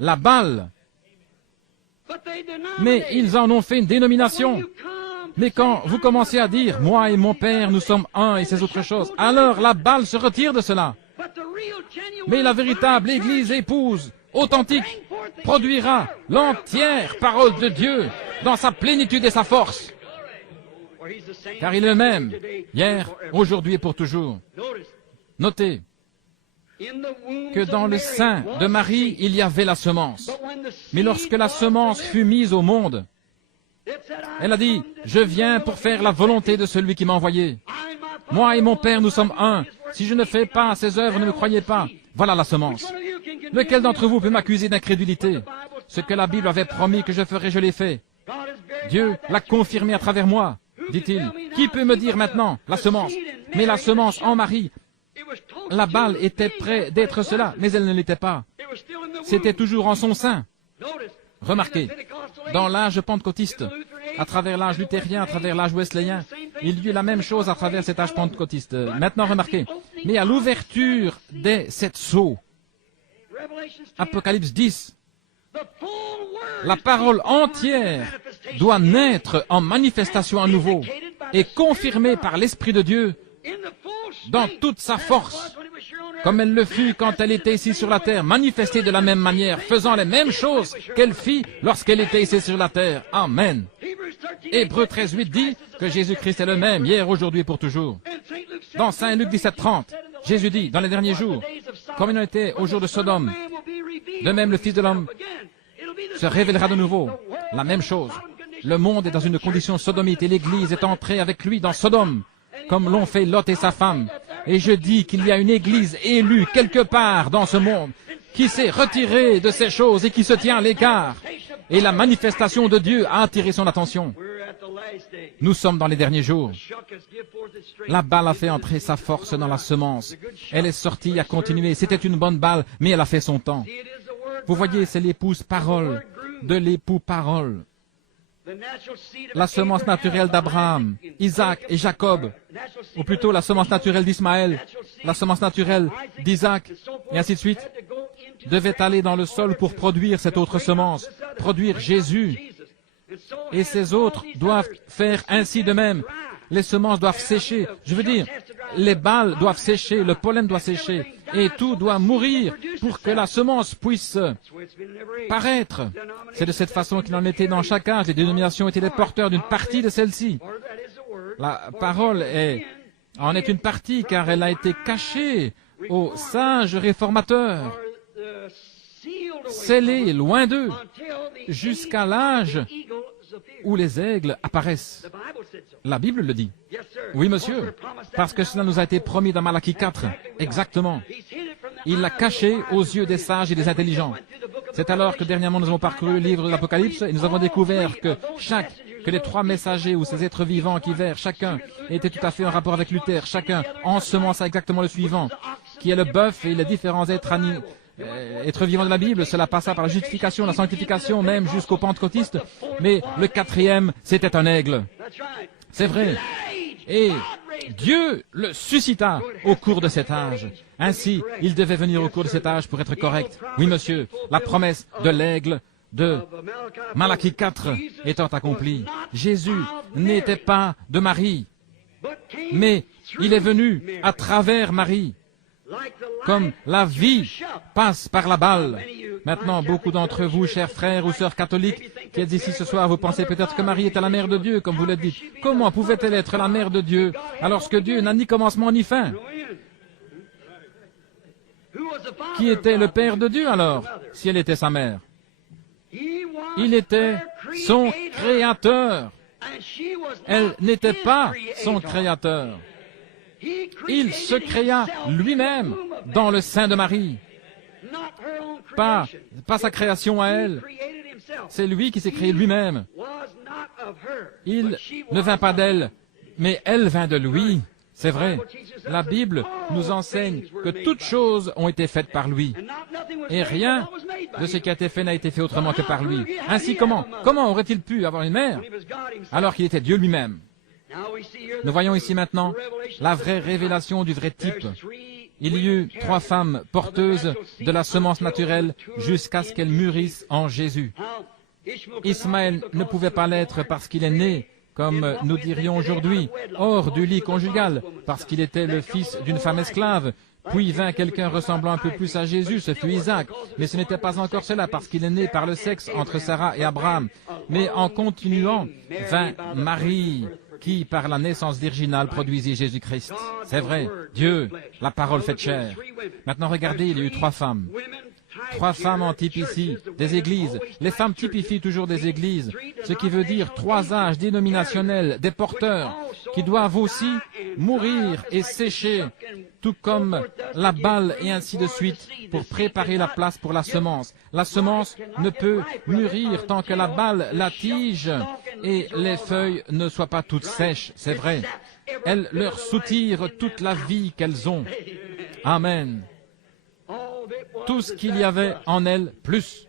La balle. Mais ils en ont fait une dénomination. Mais quand vous commencez à dire, moi et mon Père, nous sommes un et ces autres choses, alors la balle se retire de cela. Mais la véritable Église épouse, authentique, produira l'entière parole de Dieu dans sa plénitude et sa force. Car il est le même, hier, aujourd'hui et pour toujours. Notez que dans le sein de Marie, il y avait la semence. Mais lorsque la semence fut mise au monde, elle a dit, je viens pour faire la volonté de celui qui m'a envoyé. Moi et mon Père, nous sommes un. Si je ne fais pas ces œuvres, ne me croyez pas. Voilà la semence. Lequel d'entre vous peut m'accuser d'incrédulité? Ce que la Bible avait promis que je ferais, je l'ai fait. Dieu l'a confirmé à travers moi, dit-il. Qui peut me dire maintenant? La semence. Mais la semence en Marie, la balle était près d'être cela, mais elle ne l'était pas. C'était toujours en son sein. Remarquez, dans l'âge pentecôtiste, à travers l'âge luthérien, à travers l'âge wesleyen, il y eut la même chose à travers cet âge pentecôtiste. Maintenant, remarquez, mais à l'ouverture des 7 sceaux, Apocalypse 10, la parole entière doit naître en manifestation à nouveau et confirmée par l'Esprit de Dieu dans toute sa force, comme elle le fut quand elle était ici sur la terre, manifestée de la même manière, faisant les mêmes choses qu'elle fit lorsqu'elle était ici sur la terre. Amen. Hébreux 13:8 dit que Jésus-Christ est le même, hier, aujourd'hui et pour toujours. Dans Saint Luc 17:30, Jésus dit, dans les derniers jours, comme il en était au jour de Sodome, de même le Fils de l'homme se révélera de nouveau. La même chose. Le monde est dans une condition sodomite et l'Église est entrée avec lui dans Sodome, comme l'ont fait Lot et sa femme. Et je dis qu'il y a une Église élue quelque part dans ce monde qui s'est retirée de ces choses et qui se tient à l'écart. Et la manifestation de Dieu a attiré son attention. Nous sommes dans les derniers jours. La balle a fait entrer sa force dans la semence. Elle est sortie, a continué. C'était une bonne balle, mais elle a fait son temps. Vous voyez, c'est l'épouse parole de l'époux parole. La semence naturelle d'Abraham, Isaac et Jacob, ou plutôt la semence naturelle d'Ismaël, la semence naturelle d'Isaac, et ainsi de suite, devait aller dans le sol pour produire cette autre semence, produire Jésus. Et ces autres doivent faire ainsi de même. Les semences doivent sécher. Je veux dire, les balles doivent sécher, le pollen doit sécher, et tout doit mourir pour que la semence puisse paraître. C'est de cette façon qu'il en était dans chaque âge. Les dénominations étaient les porteurs d'une partie de celle-ci. La parole en est une partie, car elle a été cachée aux sages réformateurs, scellée loin d'eux, jusqu'à l'âge où les aigles apparaissent. La Bible le dit. Oui, monsieur, parce que cela nous a été promis dans Malachie 4. Exactement. Il l'a caché aux yeux des sages et des intelligents. C'est alors que dernièrement nous avons parcouru le livre de l'Apocalypse et nous avons découvert que les 3 messagers ou ces êtres vivants qui vinrent, chacun était tout à fait en rapport avec Luther, chacun ensemença exactement le suivant, qui est le bœuf et les différents êtres vivants de la Bible. Cela passa par la justification, la sanctification, même jusqu'aux pentecôtistes. Mais le 4e, c'était un aigle. C'est vrai. Et Dieu le suscita au cours de cet âge. Ainsi, il devait venir au cours de cet âge pour être correct. Oui, monsieur, la promesse de l'aigle de Malachie 4 étant accompli. Jésus n'était pas de Marie, mais il est venu à travers Marie. Comme la vie passe par la balle. Maintenant, beaucoup d'entre vous, chers frères ou sœurs catholiques, qui êtes ici ce soir, vous pensez peut-être que Marie était la mère de Dieu, comme vous le dites. Comment pouvait-elle être la mère de Dieu, alors que Dieu n'a ni commencement ni fin? Qui était le Père de Dieu alors, si elle était sa mère? Il était son Créateur. Elle n'était pas son Créateur. Il se créa lui-même dans le sein de Marie. Pas sa création à elle. C'est lui qui s'est créé lui-même. Il ne vint pas d'elle, mais elle vint de lui. C'est vrai. La Bible nous enseigne que toutes choses ont été faites par lui. Et rien de ce qui a été fait n'a été fait autrement que par lui. Ainsi, comment aurait-il pu avoir une mère alors qu'il était Dieu lui-même? Nous voyons ici maintenant la vraie révélation du vrai type. Il y eut 3 femmes porteuses de la semence naturelle jusqu'à ce qu'elles mûrissent en Jésus. Ismaël ne pouvait pas l'être parce qu'il est né, comme nous dirions aujourd'hui, hors du lit conjugal, parce qu'il était le fils d'une femme esclave. Puis vint quelqu'un ressemblant un peu plus à Jésus, ce fut Isaac. Mais ce n'était pas encore cela, parce qu'il est né par le sexe entre Sarah et Abraham. Mais en continuant, vint Marie, qui, par la naissance virginale, produisit Jésus-Christ. C'est vrai, Dieu, la parole faite chair. Maintenant, regardez, il y a eu 3 femmes. 3 femmes en type ici, des églises. Les femmes typifient toujours des églises, ce qui veut dire 3 âges dénominationnels, des porteurs, qui doivent aussi mourir et sécher, tout comme la balle et ainsi de suite, pour préparer la place pour la semence. La semence ne peut mûrir tant que la balle, la tige et les feuilles ne soient pas toutes sèches, c'est vrai. Elles leur soutirent toute la vie qu'elles ont. Amen. Tout ce qu'il y avait en elles, plus.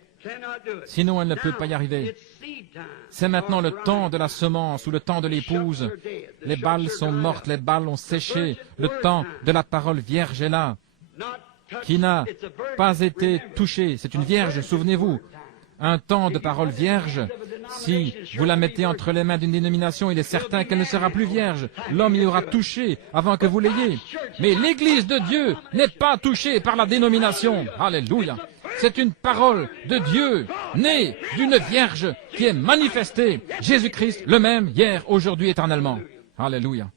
Sinon, elle ne peut pas y arriver. C'est maintenant le temps de la semence ou le temps de l'épouse. Les balles sont mortes, les balles ont séché. Le temps de la parole vierge est là, qui n'a pas été touchée. C'est une vierge, souvenez-vous. Un temps de parole vierge, si vous la mettez entre les mains d'une dénomination, il est certain qu'elle ne sera plus vierge. L'homme y aura touché avant que vous l'ayez. Mais l'Église de Dieu n'est pas touchée par la dénomination. Alléluia. C'est une parole de Dieu, née d'une vierge qui est manifestée. Jésus-Christ, le même, hier, aujourd'hui, éternellement. Alléluia.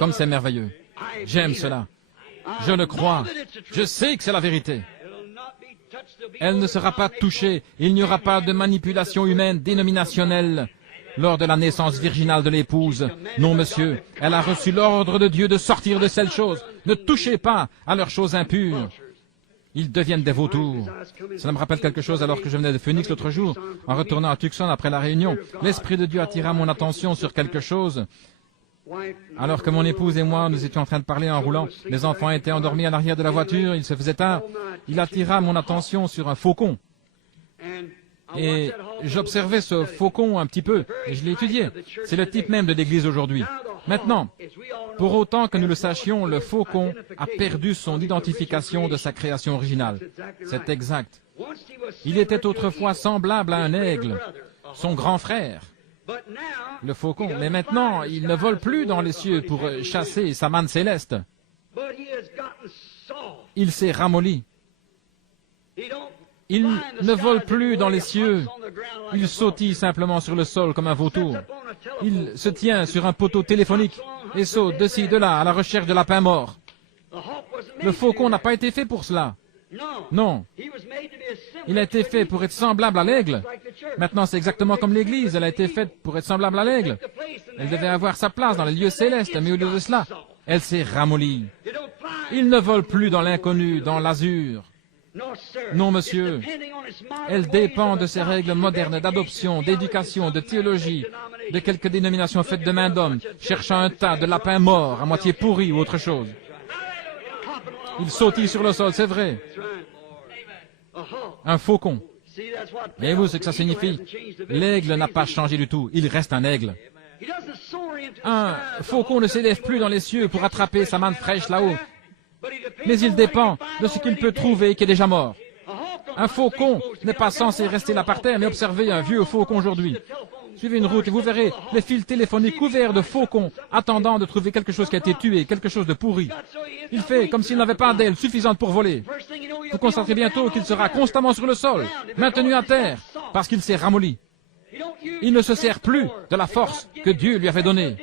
Comme c'est merveilleux. J'aime cela. Je le crois. Je sais que c'est la vérité. Elle ne sera pas touchée. Il n'y aura pas de manipulation humaine dénominationnelle lors de la naissance virginale de l'épouse. Non, monsieur, elle a reçu l'ordre de Dieu de sortir de cette chose. Ne touchez pas à leurs choses impures. Ils deviennent des vautours. Ça me rappelle quelque chose alors que je venais de Phoenix l'autre jour, en retournant à Tucson après la réunion. L'Esprit de Dieu attira mon attention sur quelque chose. Alors que mon épouse et moi, nous étions en train de parler en roulant, les enfants étaient endormis à l'arrière de la voiture, il se faisait tard. Il attira mon attention sur un faucon. Et j'observais ce faucon un petit peu, et je l'ai étudié. C'est le type même de l'Église aujourd'hui. Maintenant, pour autant que nous le sachions, le faucon a perdu son identification de sa création originale. C'est exact. Il était autrefois semblable à un aigle, son grand frère. Le faucon, mais maintenant, il ne vole plus dans les cieux pour chasser sa manne céleste. Il s'est ramolli. Il ne vole plus dans les cieux. Il sautille simplement sur le sol comme un vautour. Il se tient sur un poteau téléphonique et saute de ci, de là, à la recherche de lapins morts. Le faucon n'a pas été fait pour cela. Non. Il a été fait pour être semblable à l'aigle. Maintenant, c'est exactement comme l'Église. Elle a été faite pour être semblable à l'aigle. Elle devait avoir sa place dans les lieux célestes, mais au lieu de cela, elle s'est ramollie. Il ne vole plus dans l'inconnu, dans l'azur. Non, monsieur. Elle dépend de ces règles modernes d'adoption, d'éducation, de théologie, de quelques dénominations faites de main d'homme, cherchant un tas de lapins morts, à moitié pourris ou autre chose. Il sautille sur le sol, c'est vrai. Un faucon. Voyez-vous ce que ça signifie? L'aigle n'a pas changé du tout. Il reste un aigle. Un faucon ne s'élève plus dans les cieux pour attraper sa manne fraîche là-haut. Mais il dépend de ce qu'il peut trouver qui est déjà mort. Un faucon n'est pas censé rester là par terre, mais observez un vieux faucon aujourd'hui. Suivez une route et vous verrez les fils téléphoniques couverts de faucons, attendant de trouver quelque chose qui a été tué, quelque chose de pourri. Il fait comme s'il n'avait pas d'ailes suffisantes pour voler. Vous constaterez bientôt qu'il sera constamment sur le sol, maintenu à terre, parce qu'il s'est ramolli. Il ne se sert plus de la force que Dieu lui avait donnée.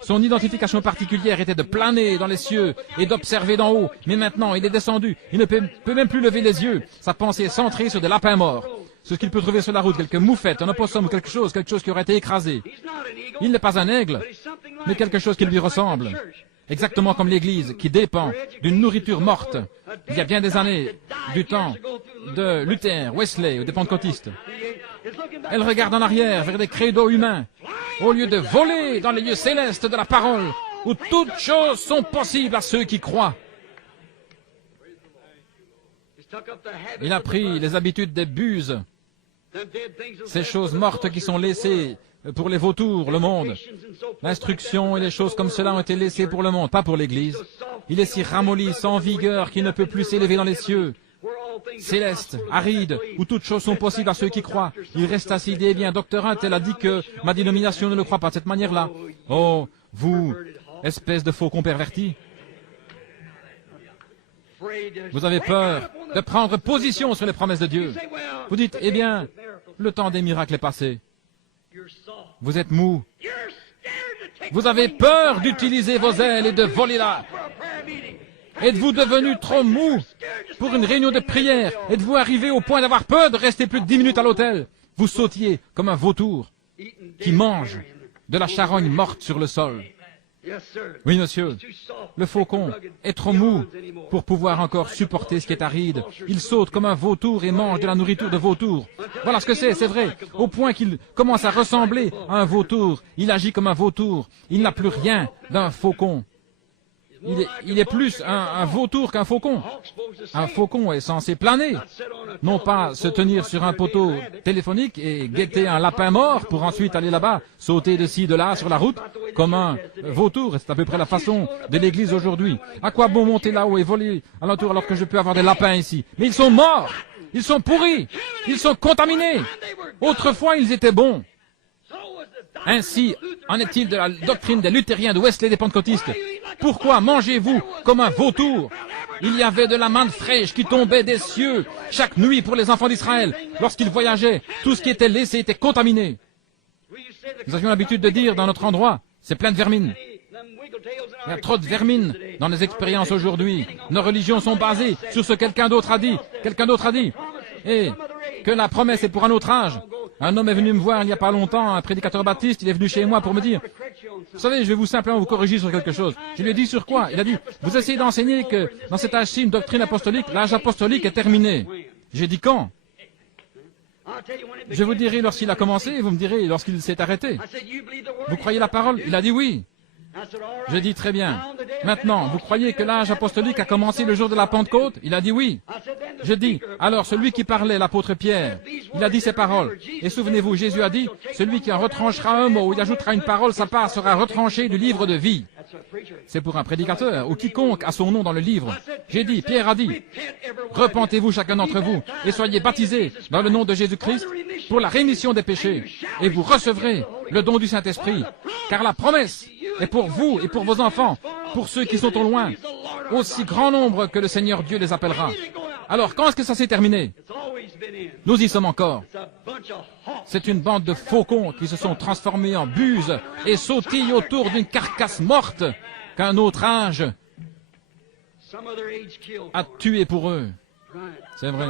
Son identification particulière était de planer dans les cieux et d'observer d'en haut, mais maintenant il est descendu, il ne peut même plus lever les yeux. Sa pensée est centrée sur des lapins morts. Ce qu'il peut trouver sur la route, quelques moufettes, un opossum ou quelque chose qui aurait été écrasé. Il n'est pas un aigle, mais quelque chose qui lui ressemble. Exactement comme l'Église, qui dépend d'une nourriture morte, il y a bien des années, du temps de Luther, Wesley ou des pentecôtistes. Elle regarde en arrière vers des credos humains, au lieu de voler dans les lieux célestes de la parole, où toutes choses sont possibles à ceux qui croient. Il a pris les habitudes des buses, ces choses mortes qui sont laissées pour les vautours, le monde. L'instruction et les choses comme cela ont été laissées pour le monde, pas pour l'Église. Il est si ramolli, sans vigueur, qu'il ne peut plus s'élever dans les cieux. Céleste, aride, où toutes choses sont possibles à ceux qui croient. Il reste assis, dit, eh bien, Dr. Hunt, elle a dit que ma dénomination ne le croit pas de cette manière-là. Oh, vous, espèce de faucon perverti. Vous avez peur de prendre position sur les promesses de Dieu. Vous dites, eh bien, le temps des miracles est passé. Vous êtes mou. Vous avez peur d'utiliser vos ailes et de voler là. Êtes-vous devenu trop mou pour une réunion de prière? Êtes-vous arrivé au point d'avoir peur de rester plus de 10 minutes à l'hôtel? Vous sautiez comme un vautour qui mange de la charogne morte sur le sol. Oui, monsieur, le faucon est trop mou pour pouvoir encore supporter ce qui est aride. Il saute comme un vautour et mange de la nourriture de vautour. Voilà ce que c'est vrai. Au point qu'il commence à ressembler à un vautour, il agit comme un vautour. Il n'a plus rien d'un faucon. Il est plus un vautour qu'un faucon. Un faucon est censé planer, non pas se tenir sur un poteau téléphonique et guetter un lapin mort pour ensuite aller là-bas, sauter de ci, de là sur la route, comme un vautour. C'est à peu près la façon de l'Église aujourd'hui. À quoi bon monter là-haut et voler alentour alors que je peux avoir des lapins ici? Mais ils sont morts, ils sont pourris, ils sont contaminés. Autrefois, ils étaient bons. Ainsi en est-il de la doctrine des luthériens, de Wesley, des pentecôtistes. Pourquoi mangez-vous comme un vautour? Il y avait de la manne fraîche qui tombait des cieux chaque nuit pour les enfants d'Israël. Lorsqu'ils voyageaient, tout ce qui était laissé était contaminé. Nous avions l'habitude de dire dans notre endroit, c'est plein de vermine. Il y a trop de vermine dans les expériences aujourd'hui. Nos religions sont basées sur ce que quelqu'un d'autre a dit. Quelqu'un d'autre a dit. Et que la promesse est pour un autre âge. Un homme est venu me voir il n'y a pas longtemps, un prédicateur baptiste, il est venu chez moi pour me dire, vous savez, je vais simplement vous corriger sur quelque chose. Je lui ai dit sur quoi? Il a dit, vous essayez d'enseigner que dans cet âge-ci, une doctrine apostolique, l'âge apostolique est terminé. J'ai dit quand? Je vous dirai lorsqu'il a commencé et vous me direz lorsqu'il s'est arrêté. Vous croyez la parole? Il a dit oui. Je dis très bien. Maintenant, vous croyez que l'âge apostolique a commencé le jour de la Pentecôte? Il a dit oui. Je dis, alors celui qui parlait, l'apôtre Pierre, il a dit ces paroles. Et souvenez-vous, Jésus a dit, celui qui en retranchera un mot ou il ajoutera une parole, sa part sera retranchée du livre de vie. C'est pour un prédicateur ou quiconque a son nom dans le livre. J'ai dit, Pierre a dit, repentez-vous chacun d'entre vous et soyez baptisés dans le nom de Jésus-Christ pour la rémission des péchés et vous recevrez le don du Saint-Esprit. Car la promesse est pour vous et pour vos enfants, pour ceux qui sont au loin, aussi grand nombre que le Seigneur Dieu les appellera. Alors, quand est-ce que ça s'est terminé? Nous y sommes encore. C'est une bande de faucons qui se sont transformés en buses et sautillent autour d'une carcasse morte qu'un autre âge a tué pour eux. C'est vrai.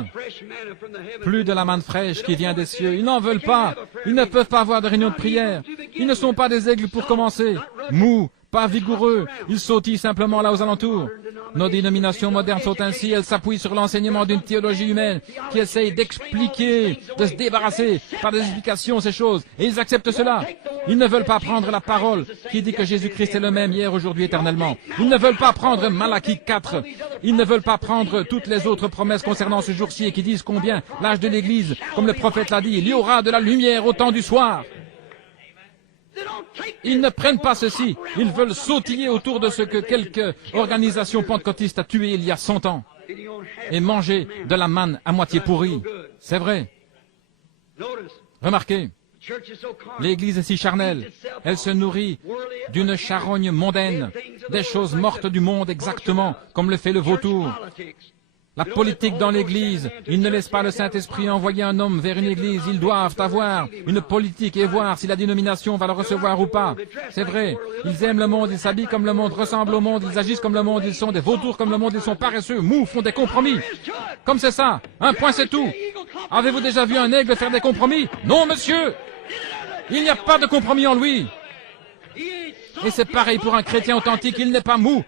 Plus de la manne fraîche qui vient des cieux. Ils n'en veulent pas. Ils ne peuvent pas avoir de réunion de prière. Ils ne sont pas des aigles pour commencer. Mous, pas vigoureux. Ils sautillent simplement là aux alentours. Nos dénominations modernes sont ainsi. Elles s'appuient sur l'enseignement d'une théologie humaine qui essaye d'expliquer, de se débarrasser par des explications ces choses. Et ils acceptent cela. Ils ne veulent pas prendre la parole qui dit que Jésus-Christ est le même hier, aujourd'hui, éternellement. Ils ne veulent pas prendre Malachie 4. Ils ne veulent pas prendre toutes les autres promesses concernant ce jour-ci et qui disent combien l'âge de l'Église, comme le prophète l'a dit, il y aura de la lumière au temps du soir. Ils ne prennent pas ceci. Ils veulent sautiller autour de ce que quelque organisation pentecôtiste a tué il y a 100 ans. et manger de la manne à moitié pourrie. C'est vrai. Remarquez, l'Église est si charnelle. Elle se nourrit d'une charogne mondaine, des choses mortes du monde exactement comme le fait le vautour. La politique dans l'Église, ils ne laissent pas le Saint-Esprit envoyer un homme vers une Église. Ils doivent avoir une politique et voir si la dénomination va le recevoir ou pas. C'est vrai, ils aiment le monde, ils s'habillent comme le monde, ressemblent au monde, ils agissent comme le monde, ils sont des vautours comme le monde, ils sont paresseux, mous, font des compromis. Comme c'est ça, un point c'est tout. Avez-vous déjà vu un aigle faire des compromis? Non, monsieur! Il n'y a pas de compromis en lui. Et c'est pareil pour un chrétien authentique, il n'est pas mou.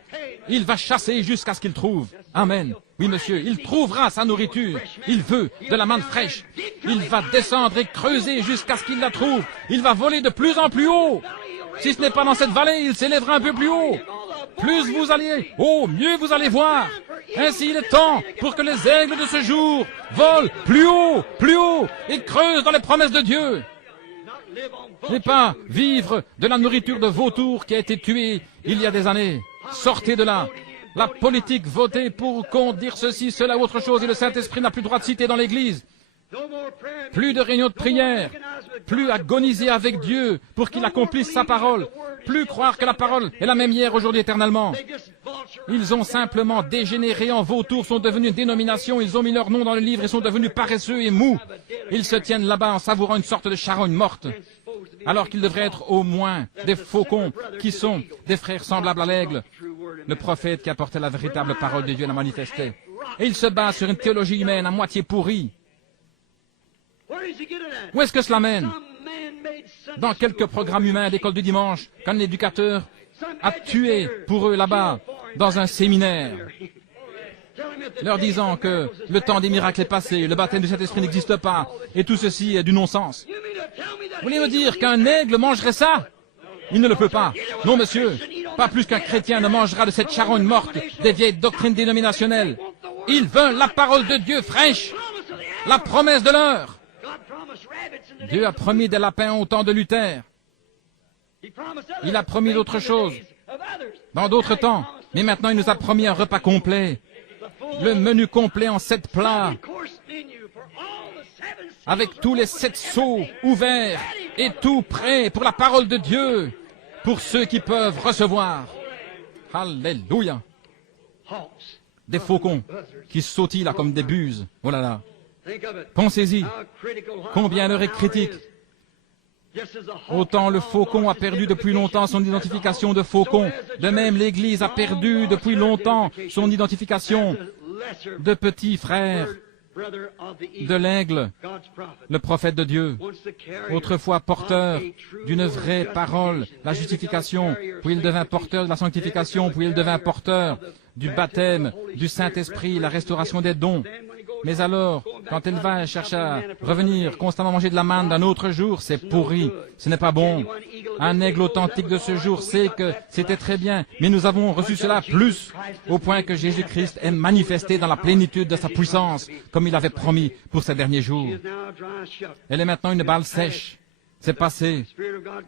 Il va chasser jusqu'à ce qu'il trouve. Amen. Oui, monsieur, il trouvera sa nourriture. Il veut de la manne fraîche. Il va descendre et creuser jusqu'à ce qu'il la trouve. Il va voler de plus en plus haut. Si ce n'est pas dans cette vallée, il s'élèvera un peu plus haut. Plus vous allez, mieux vous allez voir. Ainsi, il est temps pour que les aigles de ce jour volent plus haut, et creusent dans les promesses de Dieu. Et pas vivre de la nourriture de vautour qui a été tuée il y a des années. Sortez de là. La politique votée pour qu'on dire ceci, cela ou autre chose, et le Saint-Esprit n'a plus droit de citer dans l'Église. Plus de réunions de prière, plus agoniser avec Dieu pour qu'il accomplisse sa parole, plus croire que la parole est la même hier, aujourd'hui, éternellement. Ils ont simplement dégénéré en vautours, sont devenus une dénomination, ils ont mis leur nom dans le livre et sont devenus paresseux et mous. Ils se tiennent là-bas en savourant une sorte de charogne morte, alors qu'ils devraient être au moins des faucons qui sont des frères semblables à l'aigle. Le prophète qui apportait la véritable parole de Dieu la manifestait. Et il se base sur une théologie humaine à moitié pourrie. Où est-ce que cela mène? Dans quelques programmes humains d'école du dimanche, qu'un éducateur a tué pour eux là-bas, dans un séminaire, leur disant que le temps des miracles est passé, le baptême du Saint-Esprit n'existe pas, et tout ceci est du non-sens. Vous voulez me dire qu'un aigle mangerait ça? Il ne le peut pas. Non, monsieur, pas plus qu'un chrétien ne mangera de cette charogne morte des vieilles doctrines dénominationnelles. Il veut la parole de Dieu fraîche, la promesse de l'heure. Dieu a promis des lapins au temps de Luther. Il a promis d'autres choses dans d'autres temps. Mais maintenant, il nous a promis un repas complet. Le menu complet en 7 plats. Avec tous les 7 seaux ouverts et tout prêt pour la parole de Dieu. Pour ceux qui peuvent recevoir. Alléluia. Des faucons qui sautillent là comme des buses. Oh là là. Pensez-y, combien l'heure est critique. Autant le faucon a perdu depuis longtemps son identification de faucon, de même l'Église a perdu depuis longtemps son identification de petit frère de l'aigle, le prophète de Dieu, autrefois porteur d'une vraie parole, la justification, puis il devint porteur de la sanctification, puis il devint porteur du baptême, du Saint-Esprit, la restauration des dons. Mais alors, quand elle va chercher à revenir constamment manger de la manne d'un autre jour, c'est pourri, ce n'est pas bon. Un aigle authentique de ce jour sait que c'était très bien, mais nous avons reçu cela plus, au point que Jésus-Christ est manifesté dans la plénitude de sa puissance, comme il avait promis pour ces derniers jours. Elle est maintenant une balle sèche, c'est passé.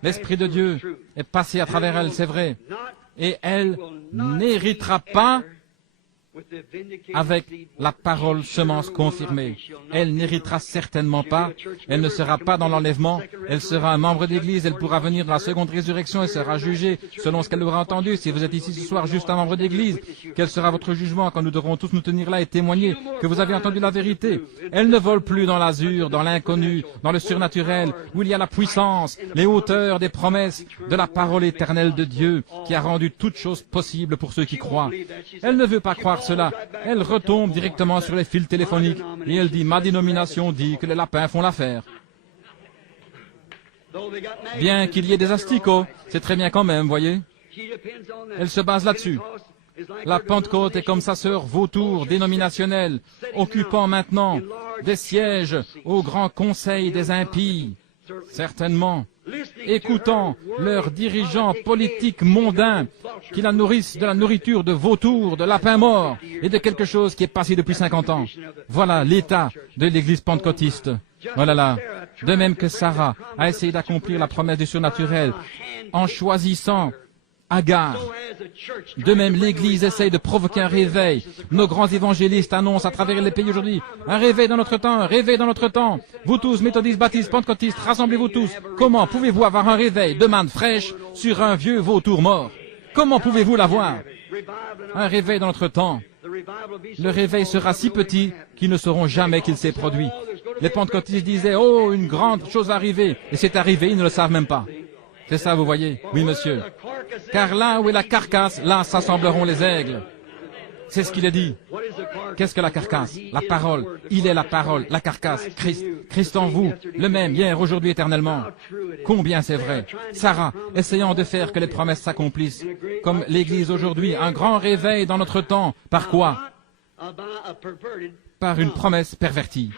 L'Esprit de Dieu est passé à travers elle, c'est vrai, et elle n'héritera pas avec la parole semence confirmée. Elle n'héritera certainement pas, elle ne sera pas dans l'enlèvement, elle sera un membre d'église, elle pourra venir dans la seconde résurrection et sera jugée selon ce qu'elle aura entendu. Si vous êtes ici ce soir juste un membre d'église, quel sera votre jugement quand nous devrons tous nous tenir là et témoigner que vous avez entendu la vérité? Elle ne vole plus dans l'azur, dans l'inconnu, dans le surnaturel, où il y a la puissance, les hauteurs des promesses de la parole éternelle de Dieu qui a rendu toutes choses possibles pour ceux qui croient. Elle ne veut pas croire cela. Elle retombe directement sur les fils téléphoniques et elle dit « Ma dénomination dit que les lapins font l'affaire. » Bien qu'il y ait des asticots, c'est très bien quand même, voyez. Elle se base là-dessus. La Pentecôte est comme sa sœur vautour dénominationnelle, occupant maintenant des sièges au grand conseil des impies. Certainement, écoutant leurs dirigeants politiques mondains qui la nourrissent de la nourriture de vautours, de lapins morts et de quelque chose qui est passé depuis 50 ans. Voilà l'état de l'Église pentecôtiste. Voilà là. De même que Sarah a essayé d'accomplir la promesse du surnaturel en choisissant Agar. De même, l'Église essaye de provoquer un réveil. Nos grands évangélistes annoncent à travers les pays aujourd'hui un réveil dans notre temps, un réveil dans notre temps. Vous tous, méthodistes, baptistes, pentecôtistes, rassemblez-vous tous. Comment pouvez-vous avoir un réveil de manne fraîche sur un vieux vautour mort? Comment pouvez-vous l'avoir? Un réveil dans notre temps. Le réveil sera si petit qu'ils ne sauront jamais qu'il s'est produit. Les pentecôtistes disaient, oh, une grande chose va arriver. Et c'est arrivé, ils ne le savent même pas. C'est ça, vous voyez? Oui, monsieur. Car là où est la carcasse, là s'assembleront les aigles. C'est ce qu'il est dit. Qu'est-ce que la carcasse? La parole. Il est la parole, la carcasse, Christ. Christ en vous, le même, hier, aujourd'hui, éternellement. Combien c'est vrai. Sarah, essayant de faire que les promesses s'accomplissent. Comme l'Église aujourd'hui, un grand réveil dans notre temps. Par quoi? Par une promesse pervertie.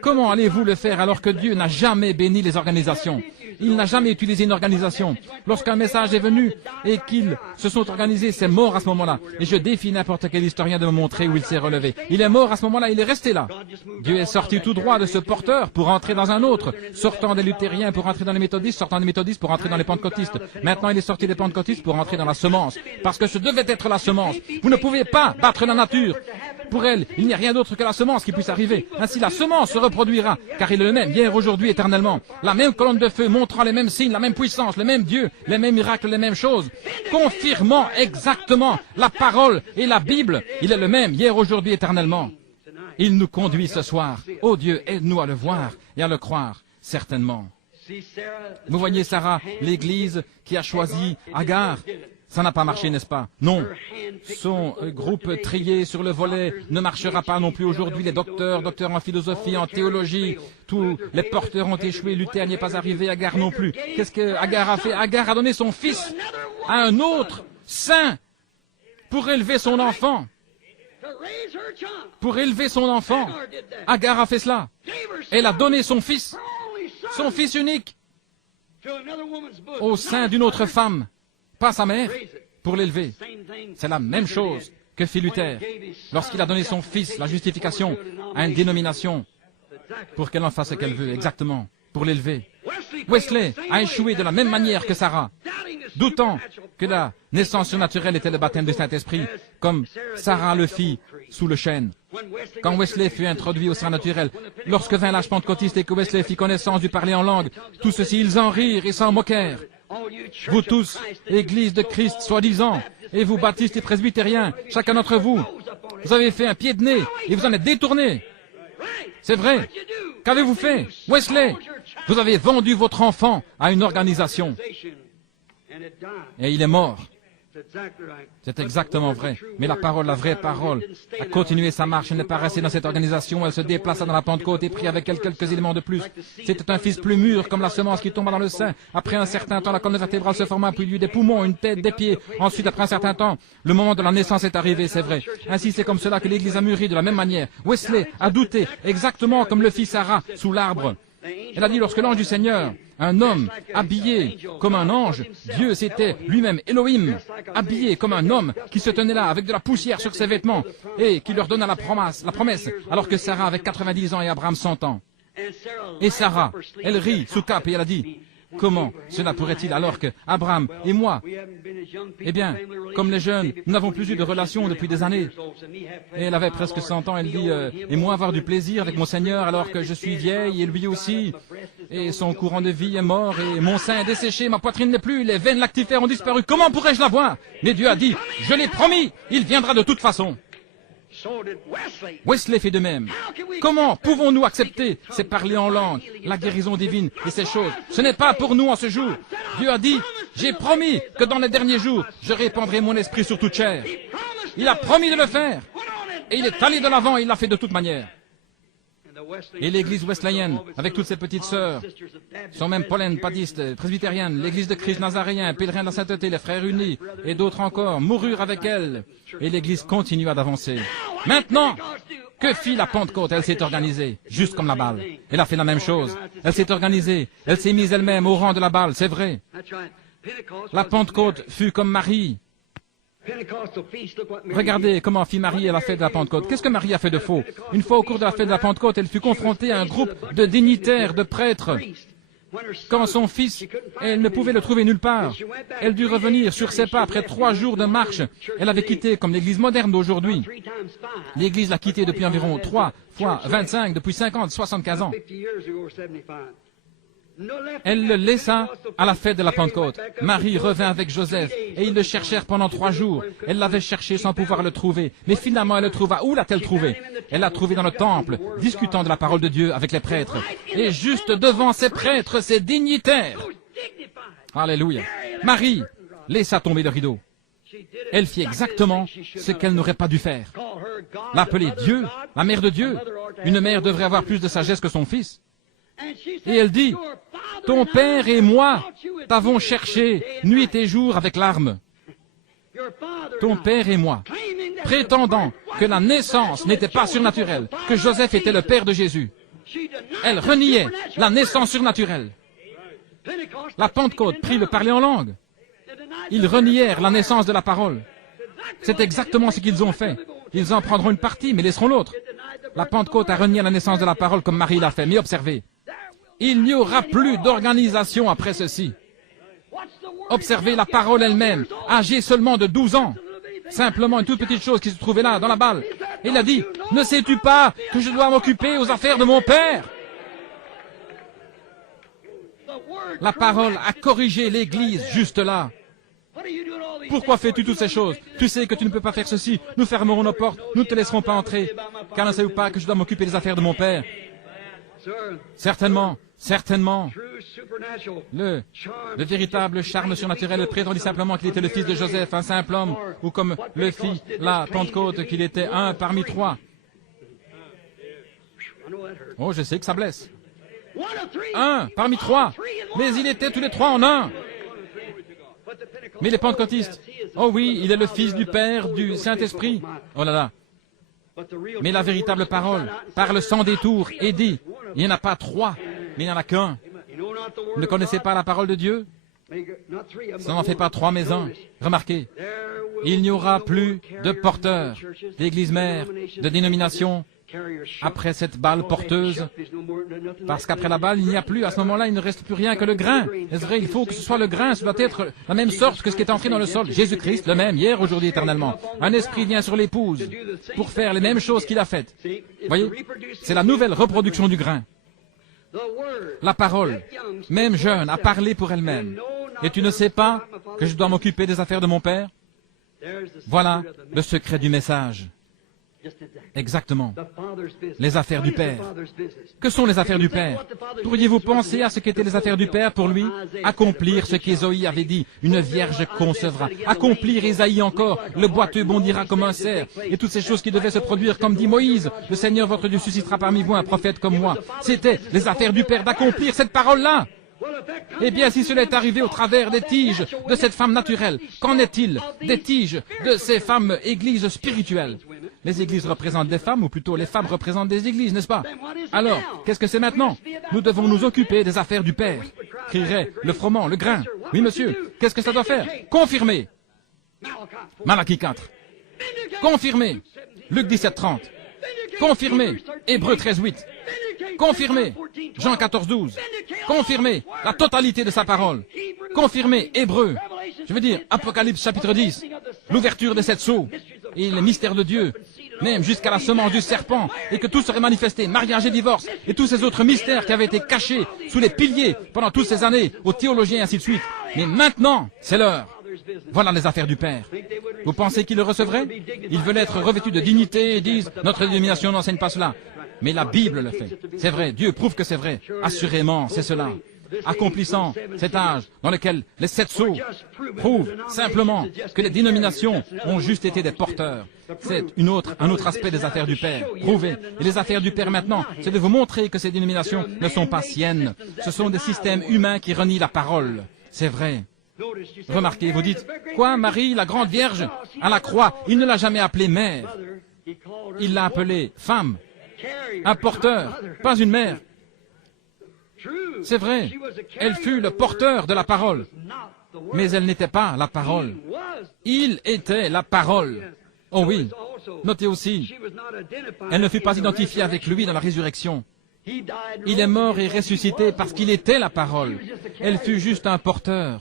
Comment allez-vous le faire alors que Dieu n'a jamais béni les organisations? Il n'a jamais utilisé une organisation. Lorsqu'un message est venu et qu'ils se sont organisés, c'est mort à ce moment-là. Et je défie n'importe quel historien de me montrer où il s'est relevé. Il est mort à ce moment-là, il est resté là. Dieu est sorti tout droit de ce porteur pour entrer dans un autre, sortant des luthériens pour entrer dans les méthodistes, sortant des méthodistes pour entrer dans les pentecôtistes. Maintenant, il est sorti des pentecôtistes pour entrer dans la semence. Parce que ce devait être la semence. Vous ne pouvez pas battre la nature. Pour elle, il n'y a rien d'autre que la semence qui puisse arriver. Ainsi, la semence se reproduira, car il est le même, hier, aujourd'hui, éternellement. La même colonne de feu montrant les mêmes signes, la même puissance, le même Dieu, les mêmes miracles, les mêmes choses, confirmant exactement la parole et la Bible. Il est le même, hier, aujourd'hui, éternellement. Il nous conduit ce soir. Oh Dieu, aide-nous à le voir et à le croire, certainement. Vous voyez, Sarah, l'Église qui a choisi Agar. Ça n'a pas marché, n'est-ce pas? Non. Son groupe trié sur le volet ne marchera pas non plus aujourd'hui. Les docteurs en philosophie, en théologie, tous les porteurs ont échoué. Luther n'y est pas arrivé, Agar non plus. Qu'est-ce que Agar a fait? Agar a donné son fils à un autre saint pour élever son enfant. Pour élever son enfant. Agar a fait cela. Elle a donné son fils unique, au sein d'une autre femme. Pas sa mère, pour l'élever. C'est la même chose que fit Luther, lorsqu'il a donné son fils, la justification, à une dénomination, pour qu'elle en fasse ce qu'elle veut, exactement, pour l'élever. Wesley a échoué de la même manière que Sarah, doutant que la naissance surnaturelle était le baptême du Saint-Esprit, comme Sarah le fit sous le chêne. Quand Wesley fut introduit au surnaturel, lorsque vint l'âge pentecôtiste et que Wesley fit connaissance du parler en langue, tous ceux-ci, ils en rirent et s'en moquèrent. Vous tous, Église de Christ, soi-disant, et vous baptistes et presbytériens, chacun d'entre vous, vous avez fait un pied de nez et vous en êtes détourné. C'est vrai. Qu'avez-vous fait? Wesley, vous avez vendu votre enfant à une organisation. Et il est mort. C'est exactement vrai. Mais la parole, la vraie parole, a continué sa marche. Elle n'est pas restée dans cette organisation. Elle se déplaça dans la Pentecôte et prit avec elle quelques éléments de plus. C'était un fils plus mûr, comme la semence qui tomba dans le sein. Après un certain temps, la colonne vertébrale se forma, puis il y eut des poumons, une tête, des pieds. Ensuite, après un certain temps, le moment de la naissance est arrivé, c'est vrai. Ainsi, c'est comme cela que l'Église a mûri de la même manière. Wesley a douté, exactement comme le fit Sarah sous l'arbre. Elle a dit, lorsque l'ange du Seigneur, un homme habillé comme un ange, Dieu c'était lui-même Elohim, habillé comme un homme qui se tenait là avec de la poussière sur ses vêtements et qui leur donna la promesse, alors que Sarah avait 90 ans et Abraham 100 ans. Et Sarah, elle rit sous cape et elle a dit, comment cela pourrait-il alors que Abraham et moi, eh bien, comme les jeunes, nous n'avons plus eu de relation depuis des années. Et elle avait presque 100 ans, elle dit, et moi avoir du plaisir avec mon Seigneur alors que je suis vieille et lui aussi. Et son courant de vie est mort et mon sein est desséché, ma poitrine n'est plus, les veines lactifères ont disparu. Comment pourrais-je la voir? Mais Dieu a dit, je l'ai promis, il viendra de toute façon. Wesley fait de même. Comment pouvons-nous accepter ces parler en langue, la guérison divine et ces choses? Ce n'est pas pour nous en ce jour. Dieu a dit, j'ai promis que dans les derniers jours, je répandrai mon esprit sur toute chair. Il a promis de le faire. Et il est allé de l'avant et il l'a fait de toute manière. Et l'église wesleyenne, avec toutes ses petites sœurs, sont même paulènes, baptistes, presbytériennes, l'église de Christ nazaréen, pèlerins de la sainteté, les frères unis, et d'autres encore, moururent avec elle. Et l'église continua d'avancer. Maintenant, que fit la Pentecôte? Elle s'est organisée, juste comme la balle. Elle a fait la même chose. Elle s'est organisée, elle s'est mise elle-même au rang de la balle, c'est vrai. La Pentecôte fut comme Marie. Regardez comment fit Marie à la fête de la Pentecôte. Qu'est-ce que Marie a fait de faux? Une fois au cours de la fête de la Pentecôte, elle fut confrontée à un groupe de dignitaires, de prêtres, Quand son fils, elle ne pouvait le trouver nulle part. Elle dut revenir sur ses pas après 3 jours de marche. Elle avait quitté comme l'église moderne d'aujourd'hui. L'église l'a quitté depuis environ 3 fois 25, depuis 50, 75 ans. Elle le laissa à la fête de la Pentecôte. Marie revint avec Joseph et ils le cherchèrent pendant 3 jours. Elle l'avait cherché sans pouvoir le trouver. Mais finalement, elle le trouva. Où l'a-t-elle trouvé? Elle l'a trouvé dans le temple, discutant de la parole de Dieu avec les prêtres. Et juste devant ces prêtres, ces dignitaires. Alléluia. Marie laissa tomber le rideau. Elle fit exactement ce qu'elle n'aurait pas dû faire. L'appeler Dieu, la mère de Dieu. Une mère devrait avoir plus de sagesse que son fils. Et elle dit, « Ton père et moi t'avons cherché nuit et jour avec larmes. » Ton père et moi, prétendant que la naissance n'était pas surnaturelle, que Joseph était le père de Jésus. Elle reniait la naissance surnaturelle. La Pentecôte prit le parler en langue. Ils renièrent la naissance de la parole. C'est exactement ce qu'ils ont fait. Ils en prendront une partie, mais laisseront l'autre. La Pentecôte a renié la naissance de la parole comme Marie l'a fait. Mais observez, il n'y aura plus d'organisation après ceci. Observez la parole elle-même, âgée seulement de 12 ans. Simplement une toute petite chose qui se trouvait là, dans la balle. Il a dit, « Ne sais-tu pas que je dois m'occuper aux affaires de mon père ?» La parole a corrigé l'Église juste là. Pourquoi fais-tu toutes ces choses? Tu sais que tu ne peux pas faire ceci. Nous fermerons nos portes, nous ne te laisserons pas entrer. Car ne sais-vous pas que je dois m'occuper des affaires de mon père? Certainement, certainement. Le véritable charme surnaturel prétendit simplement qu'il était le fils de Joseph, un simple homme, ou comme le fit la Pentecôte, qu'il était un parmi 3. Oh, je sais que ça blesse. 1 parmi 3, mais il était tous les 3 en un. Mais les pentecôtistes, oh oui, il est le fils du Père, du Saint-Esprit. Oh là là. Mais la véritable parole parle sans détour et dit, il n'y en a pas 3, mais il n'y en a qu'un. Vous ne connaissez pas la parole de Dieu? Ça n'en fait pas 3 mais 1. Remarquez, il n'y aura plus de porteurs, d'églises mères, de dénominations, après cette balle porteuse, parce qu'après la balle, il n'y a plus, à ce moment-là, il ne reste plus rien que le grain. Est-ce vrai, il faut que ce soit le grain, ça doit être la même sorte que ce qui est entré dans le sol. Jésus-Christ, le même, hier, aujourd'hui, éternellement. Un esprit vient sur l'épouse pour faire les mêmes choses qu'il a faites. Voyez, c'est la nouvelle reproduction du grain. La parole, même jeune, a parlé pour elle-même. Et tu ne sais pas que je dois m'occuper des affaires de mon Père? Voilà le secret du message. Exactement. Les affaires du Père. Que sont les affaires du Père? Pourriez-vous penser à ce qu'étaient les affaires du Père pour lui? Accomplir ce qu'Ésaïe avait dit, une vierge concevra. Accomplir Ésaïe encore, le boiteux bondira comme un cerf. Et toutes ces choses qui devaient se produire, comme dit Moïse, le Seigneur votre Dieu suscitera parmi vous un prophète comme moi. C'était les affaires du Père d'accomplir cette parole-là. Eh bien, si cela est arrivé au travers des tiges de cette femme naturelle, qu'en est-il des tiges de ces femmes églises spirituelles? Les églises représentent des femmes, ou plutôt les femmes représentent des églises, n'est-ce pas? Alors, qu'est-ce que c'est maintenant? Nous devons nous occuper des affaires du Père. Crierait le froment, le grain. Oui, monsieur, qu'est-ce que ça doit faire? Confirmer. Malachie 4. Confirmer. Luc 17, 30. Confirmer. Hébreux 13, 8. Confirmer. Jean 14, 12. Confirmer la totalité de sa parole. Confirmer Hébreux. Je veux dire, Apocalypse chapitre 10. L'ouverture des 7 sceaux. Et les mystères de Dieu. Même jusqu'à la semence du serpent. Et que tout serait manifesté. Mariage et divorce. Et tous ces autres mystères qui avaient été cachés sous les piliers pendant toutes ces années aux théologiens et ainsi de suite. Mais maintenant, c'est l'heure. Voilà les affaires du Père. Vous pensez qu'ils le recevraient? Ils veulent être revêtus de dignité et disent, notre dénomination n'enseigne pas cela. Mais la Bible le fait. C'est vrai, Dieu prouve que c'est vrai. Assurément, c'est cela. Accomplissant cet âge dans lequel les 7 sceaux prouvent simplement que les dénominations ont juste été des porteurs. C'est un autre aspect des affaires du Père. Prouvé. Et les affaires du Père maintenant, c'est de vous montrer que ces dénominations ne sont pas siennes. Ce sont des systèmes humains qui renient la parole. C'est vrai. Remarquez, vous dites, quoi, Marie, la grande Vierge, à la croix, il ne l'a jamais appelée mère. Il l'a appelée femme, un porteur, pas une mère. C'est vrai, elle fut le porteur de la parole, mais elle n'était pas la parole. Il était la parole. Oh oui, notez aussi, elle ne fut pas identifiée avec lui dans la résurrection. Il est mort et ressuscité parce qu'il était la parole. Elle fut juste un porteur.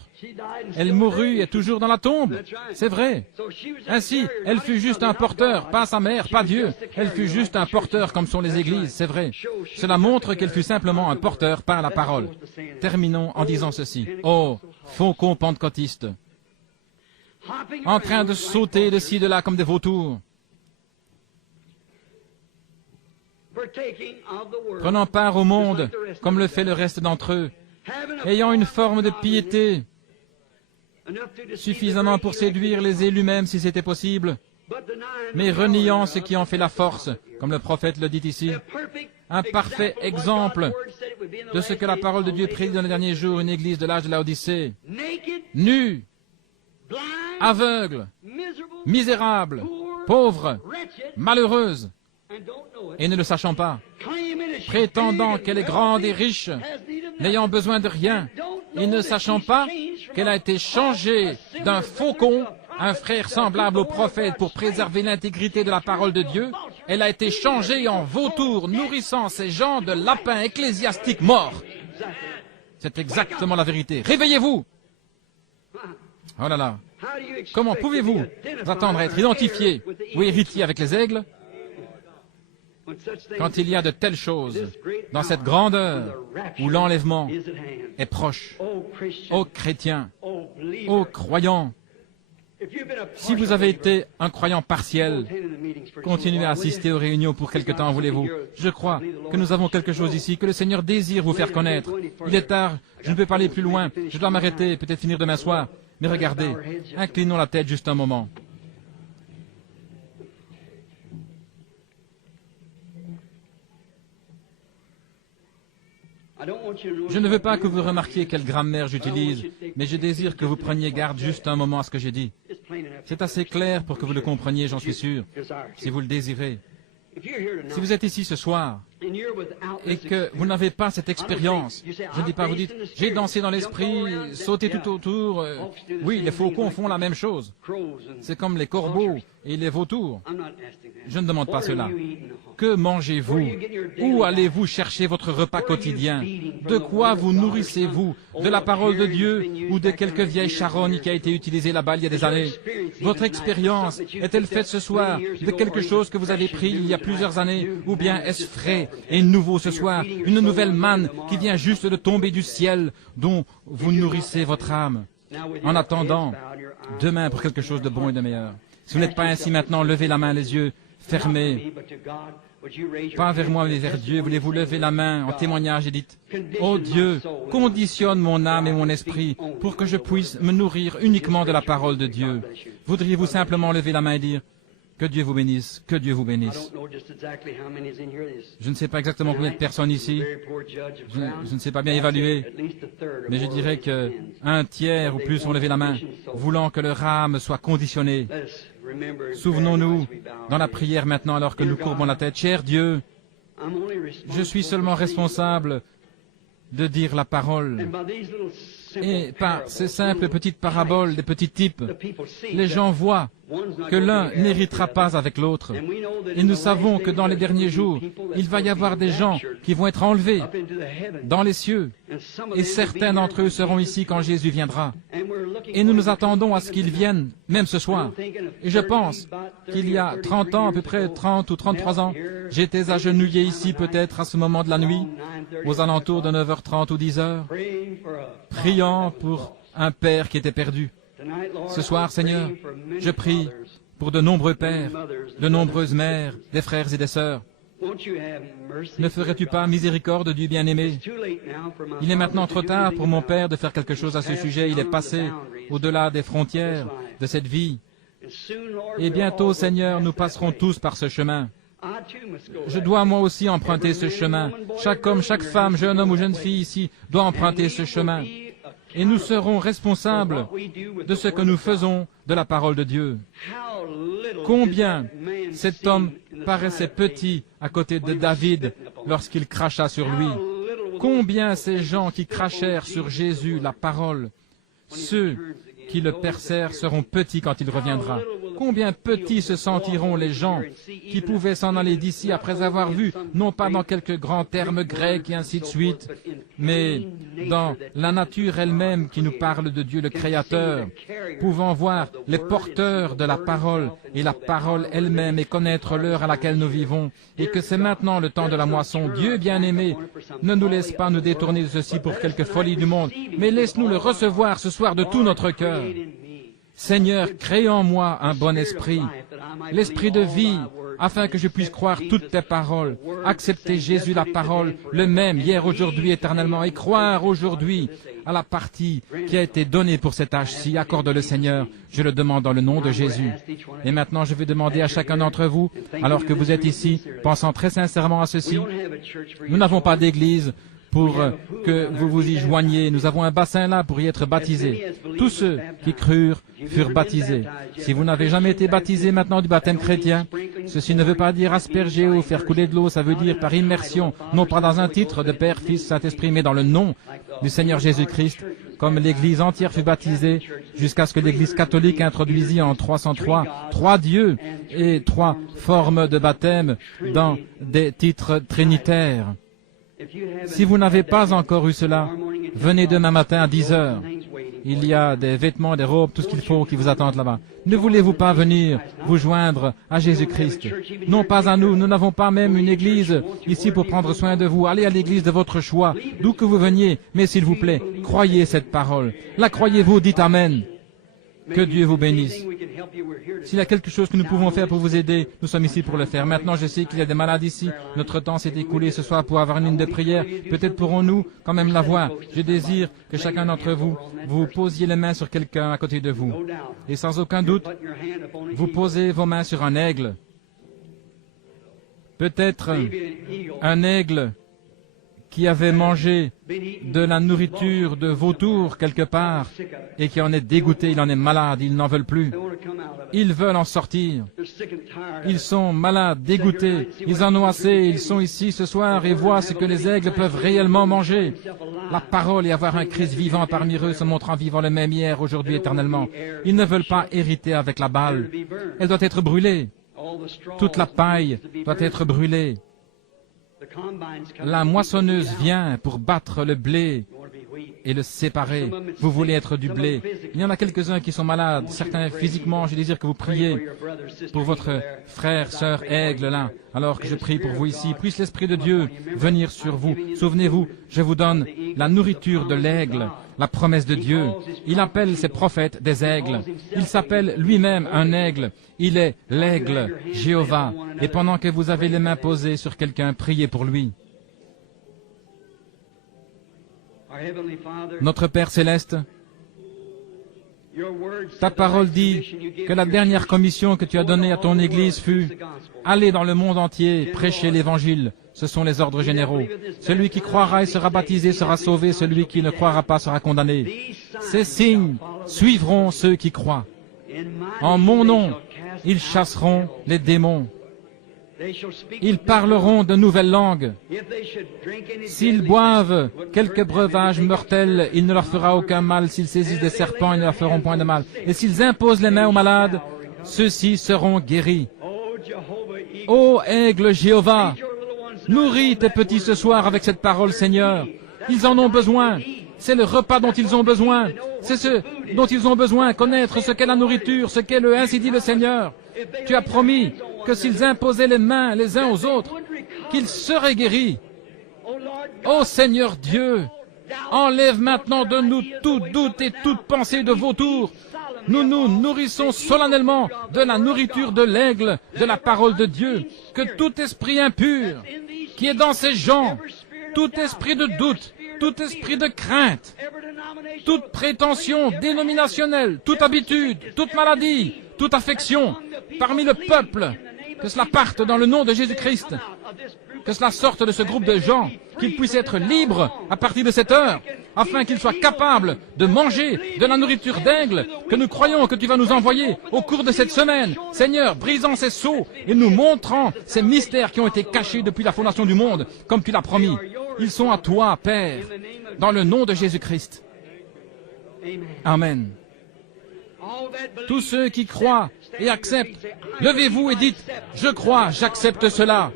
Elle mourut et est toujours dans la tombe. C'est vrai. Ainsi, elle fut juste un porteur, pas sa mère, pas Dieu. Elle fut juste un porteur comme sont les églises, c'est vrai. Cela montre qu'elle fut simplement un porteur par la parole. Terminons en disant ceci. Oh, faucons pentecôtistes, en train de sauter de ci, de là comme des vautours, prenant part au monde comme le fait le reste d'entre eux, ayant une forme de piété, suffisamment pour séduire les élus même si c'était possible, mais reniant ce qui en fait la force, comme le prophète le dit ici, un parfait exemple de ce que la parole de Dieu prédit dans les derniers jours, une église de l'âge de Laodicée, nue, aveugle, misérable, pauvre, malheureuse, et ne le sachant pas, prétendant qu'elle est grande et riche, n'ayant besoin de rien, et ne sachant pas qu'elle a été changée d'un faucon, un frère semblable au prophète pour préserver l'intégrité de la parole de Dieu, elle a été changée en vautour, nourrissant ces gens de lapins ecclésiastiques morts. C'est exactement la vérité. Réveillez-vous! Oh là là! Comment pouvez-vous attendre à être identifié ou héritier avec les aigles quand il y a de telles choses dans cette grande heure où l'enlèvement est proche? Ô chrétiens, ô croyants, si vous avez été un croyant partiel, continuez à assister aux réunions pour quelque temps, voulez-vous. Je crois que nous avons quelque chose ici, que le Seigneur désire vous faire connaître. Il est tard, je ne peux pas aller plus loin, je dois m'arrêter, peut-être finir demain soir. Mais regardez, inclinons la tête juste un moment. Je ne veux pas que vous remarquiez quelle grammaire j'utilise, mais je désire que vous preniez garde juste un moment à ce que j'ai dit. C'est assez clair pour que vous le compreniez, j'en suis sûr, si vous le désirez. Si vous êtes ici ce soir et que vous n'avez pas cette expérience, je ne dis pas, vous dites, j'ai dansé dans l'esprit, sauté tout autour. Oui, les faucons font la même chose. C'est comme les corbeaux et les vautours. Je ne demande pas cela. Que mangez-vous? Où allez-vous chercher votre repas quotidien? De quoi vous nourrissez-vous? De la parole de Dieu ou de quelque vieille charogne qui a été utilisée là-bas il y a des années? Votre expérience est-elle faite ce soir de quelque chose que vous avez pris il y a plusieurs années? Ou bien est-ce frais et nouveau ce soir, une nouvelle manne qui vient juste de tomber du ciel dont vous nourrissez votre âme en attendant demain pour quelque chose de bon et de meilleur? Si vous n'êtes pas ainsi maintenant, levez la main, les yeux fermés. Pas vers moi, mais vers Dieu. Voulez-vous lever la main en témoignage et dites, « Oh Dieu, conditionne mon âme et mon esprit pour que je puisse me nourrir uniquement de la parole de Dieu. » Voudriez-vous simplement lever la main et dire, « Que Dieu vous bénisse, que Dieu vous bénisse. » Je ne sais pas exactement combien de personnes ici. Je ne sais pas bien évaluer, mais je dirais que 1/3 ou plus ont levé la main, voulant que leur âme soit conditionnée. Souvenons-nous, dans la prière maintenant, alors que nous courbons la tête, « Cher Dieu, je suis seulement responsable de dire la parole. » Et par ces simples petites paraboles, des petits types, les gens voient que l'un n'héritera pas avec l'autre. Et nous savons que dans les derniers jours, il va y avoir des gens qui vont être enlevés dans les cieux. Et certains d'entre eux seront ici quand Jésus viendra. Et nous nous attendons à ce qu'il vienne, même ce soir. Et je pense qu'il y a 30 ans, à peu près 30 ou 33 ans, j'étais agenouillé ici peut-être à ce moment de la nuit, aux alentours de 9h30 ou 10h, priant pour un père qui était perdu. Ce soir, Seigneur, je prie pour de nombreux pères, de nombreuses mères, des frères et des sœurs. Ne ferais-tu pas miséricorde du bien-aimé? Il est maintenant trop tard pour mon père de faire quelque chose à ce sujet. Il est passé au-delà des frontières de cette vie. Et bientôt, Seigneur, nous passerons tous par ce chemin. Je dois moi aussi emprunter ce chemin. Chaque homme, chaque femme, jeune homme ou jeune fille ici doit emprunter ce chemin. Et nous serons responsables de ce que nous faisons de la parole de Dieu. Combien cet homme paraissait petit à côté de David lorsqu'il cracha sur lui. Combien ces gens qui crachèrent sur Jésus la parole, ceux qui le percèrent seront petits quand il reviendra. Combien petits se sentiront les gens qui pouvaient s'en aller d'ici après avoir vu, non pas dans quelques grands termes grecs et ainsi de suite, mais dans la nature elle-même qui nous parle de Dieu le Créateur, pouvant voir les porteurs de la parole et la parole elle-même et connaître l'heure à laquelle nous vivons, et que c'est maintenant le temps de la moisson. Dieu bien-aimé, ne nous laisse pas nous détourner de ceci pour quelque folie du monde, mais laisse-nous le recevoir ce soir de tout notre cœur. Seigneur, crée en moi un bon esprit, l'esprit de vie, afin que je puisse croire toutes tes paroles, accepter Jésus la parole, le même, hier, aujourd'hui, éternellement, et croire aujourd'hui à la partie qui a été donnée pour cet âge-ci. Accorde-le, Seigneur, je le demande dans le nom de Jésus. Et maintenant, je vais demander à chacun d'entre vous, alors que vous êtes ici, pensant très sincèrement à ceci, nous n'avons pas d'église pour que vous vous y joigniez. Nous avons un bassin là pour y être baptisés. Tous ceux qui crurent furent baptisés. Si vous n'avez jamais été baptisé maintenant du baptême chrétien, ceci ne veut pas dire asperger ou faire couler de l'eau, ça veut dire par immersion, non pas dans un titre de Père, Fils, Saint-Esprit, mais dans le nom du Seigneur Jésus-Christ, comme l'Église entière fut baptisée, jusqu'à ce que l'Église catholique introduisit en 303 trois dieux et trois formes de baptême dans des titres trinitaires. Si vous n'avez pas encore eu cela, venez demain matin à 10 heures. Il y a des vêtements, des robes, tout ce qu'il faut qui vous attendent là-bas. Ne voulez-vous pas venir vous joindre à Jésus-Christ? Non pas à nous, nous n'avons pas même une église ici pour prendre soin de vous. Allez à l'église de votre choix, d'où que vous veniez, mais s'il vous plaît, croyez cette parole. La croyez-vous? Dites Amen. Que Dieu vous bénisse. S'il y a quelque chose que nous pouvons faire pour vous aider, nous sommes ici pour le faire. Maintenant, je sais qu'il y a des malades ici. Notre temps s'est écoulé ce soir pour avoir une ligne de prière. Peut-être pourrons-nous quand même l'avoir. Je désire que chacun d'entre vous, vous posiez les mains sur quelqu'un à côté de vous. Et sans aucun doute, vous posez vos mains sur un aigle. Peut-être un aigle qui avait mangé de la nourriture de vautour quelque part et qui en est dégoûté, il en est malade, ils n'en veulent plus. Ils veulent en sortir. Ils sont malades, dégoûtés, ils en ont assez, ils sont ici ce soir et voient ce que les aigles peuvent réellement manger. La parole et avoir un Christ vivant parmi eux se montrant vivant le même hier, aujourd'hui, éternellement. Ils ne veulent pas hériter avec la balle. Elle doit être brûlée. Toute la paille doit être brûlée. La moissonneuse vient pour battre le blé et le séparer. Vous voulez être du blé. Il y en a quelques-uns qui sont malades, certains physiquement. Je désire que vous priez pour votre frère, sœur, aigle là. Alors que je prie pour vous ici, puisse l'Esprit de Dieu venir sur vous. Souvenez-vous, je vous donne la nourriture de l'aigle, la promesse de Dieu. Il appelle ses prophètes des aigles. Il s'appelle lui-même un aigle. Il est l'aigle, Jéhovah. Et pendant que vous avez les mains posées sur quelqu'un, priez pour lui. Notre Père céleste, ta parole dit que la dernière commission que tu as donnée à ton Église fut « Allez dans le monde entier, prêcher l'Évangile ». Ce sont les ordres généraux. Celui qui croira et sera baptisé sera sauvé, celui qui ne croira pas sera condamné. Ces signes suivront ceux qui croient. En mon nom, ils chasseront les démons. Ils parleront de nouvelles langues. S'ils boivent quelques breuvages mortels, il ne leur fera aucun mal. S'ils saisissent des serpents, ils ne leur feront point de mal. Et s'ils imposent les mains aux malades, ceux-ci seront guéris. Ô aigle Jéhovah, nourris tes petits ce soir avec cette parole, Seigneur. Ils en ont besoin. C'est le repas dont ils ont besoin. C'est ce dont ils ont besoin, connaître ce qu'est la nourriture, ce qu'est le ainsi dit le Seigneur. Tu as promis que s'ils imposaient les mains les uns aux autres, qu'ils seraient guéris. Ô Seigneur Dieu, enlève maintenant de nous tout doute et toute pensée de vautour. Nous nous nourrissons solennellement de la nourriture de l'aigle, de la parole de Dieu. Que tout esprit impur qui est dans ces gens, tout esprit de doute, tout esprit de crainte, toute prétention dénominationnelle, toute habitude, toute maladie, toute affection parmi le peuple, que cela parte dans le nom de Jésus-Christ, que cela sorte de ce groupe de gens, qu'ils puissent être libres à partir de cette heure, afin qu'ils soient capables de manger de la nourriture d'aigle que nous croyons que tu vas nous envoyer au cours de cette semaine. Seigneur, brisant ces sceaux et nous montrant ces mystères qui ont été cachés depuis la fondation du monde, comme tu l'as promis. Ils sont à toi, Père, dans le nom de Jésus-Christ. Amen. Tous ceux qui croient et accepte. Levez-vous et dites, je crois, j'accepte cela.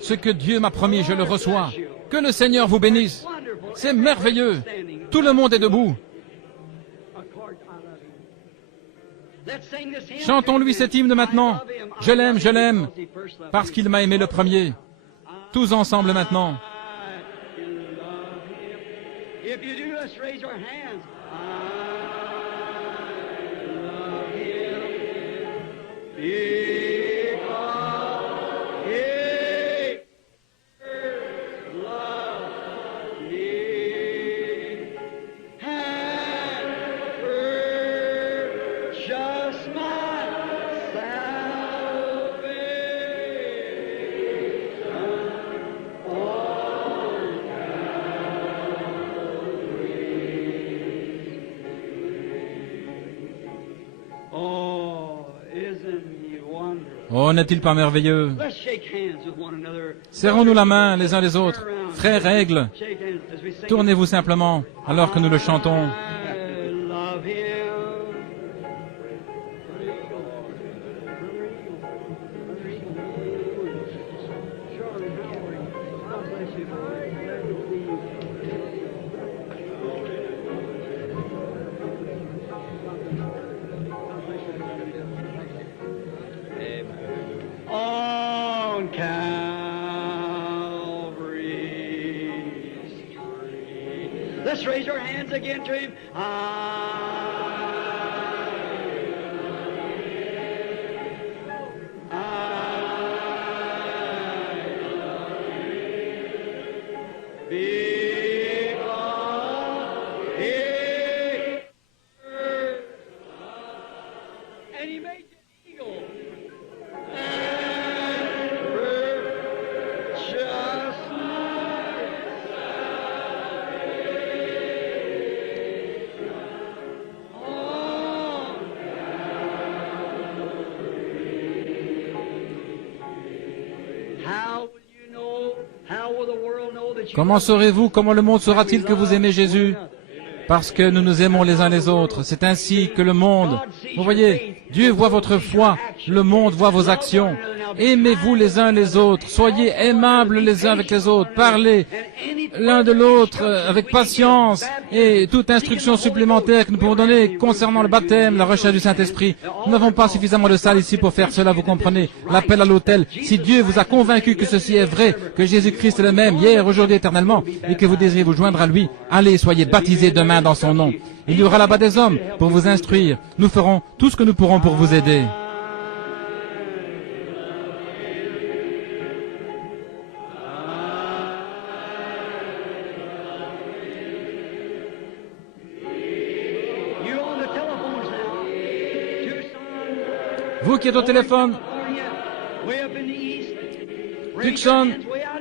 Ce que Dieu m'a promis, je le reçois. Que le Seigneur vous bénisse. C'est merveilleux. Tout le monde est debout. Chantons-lui cet hymne maintenant. Je l'aime, parce qu'il m'a aimé le premier. Tous ensemble maintenant. Oh, n'est-il pas merveilleux? Serrons-nous la main les uns les autres. Frères, règle. Tournez-vous simplement alors que nous le chantons. On Calvary's tree. Let's raise our hands again to Him. And He made the eagle. Comment saurez-vous, comment le monde saura-t-il que vous aimez Jésus? Parce que nous nous aimons les uns les autres. C'est ainsi que le monde... Vous voyez, Dieu voit votre foi, le monde voit vos actions. Aimez-vous les uns les autres, soyez aimables les uns avec les autres, parlez l'un de l'autre avec patience et toute instruction supplémentaire que nous pouvons donner concernant le baptême, la recherche du Saint-Esprit. Nous n'avons pas suffisamment de salles ici pour faire cela, vous comprenez. L'appel à l'autel. Si Dieu vous a convaincu que ceci est vrai, que Jésus-Christ est le même hier, aujourd'hui, éternellement, et que vous désirez vous joindre à lui, allez, soyez baptisés demain dans son nom. Il y aura là-bas des hommes pour vous instruire. Nous ferons tout ce que nous pourrons pour vous aider. Vous qui êtes au téléphone, Tucson,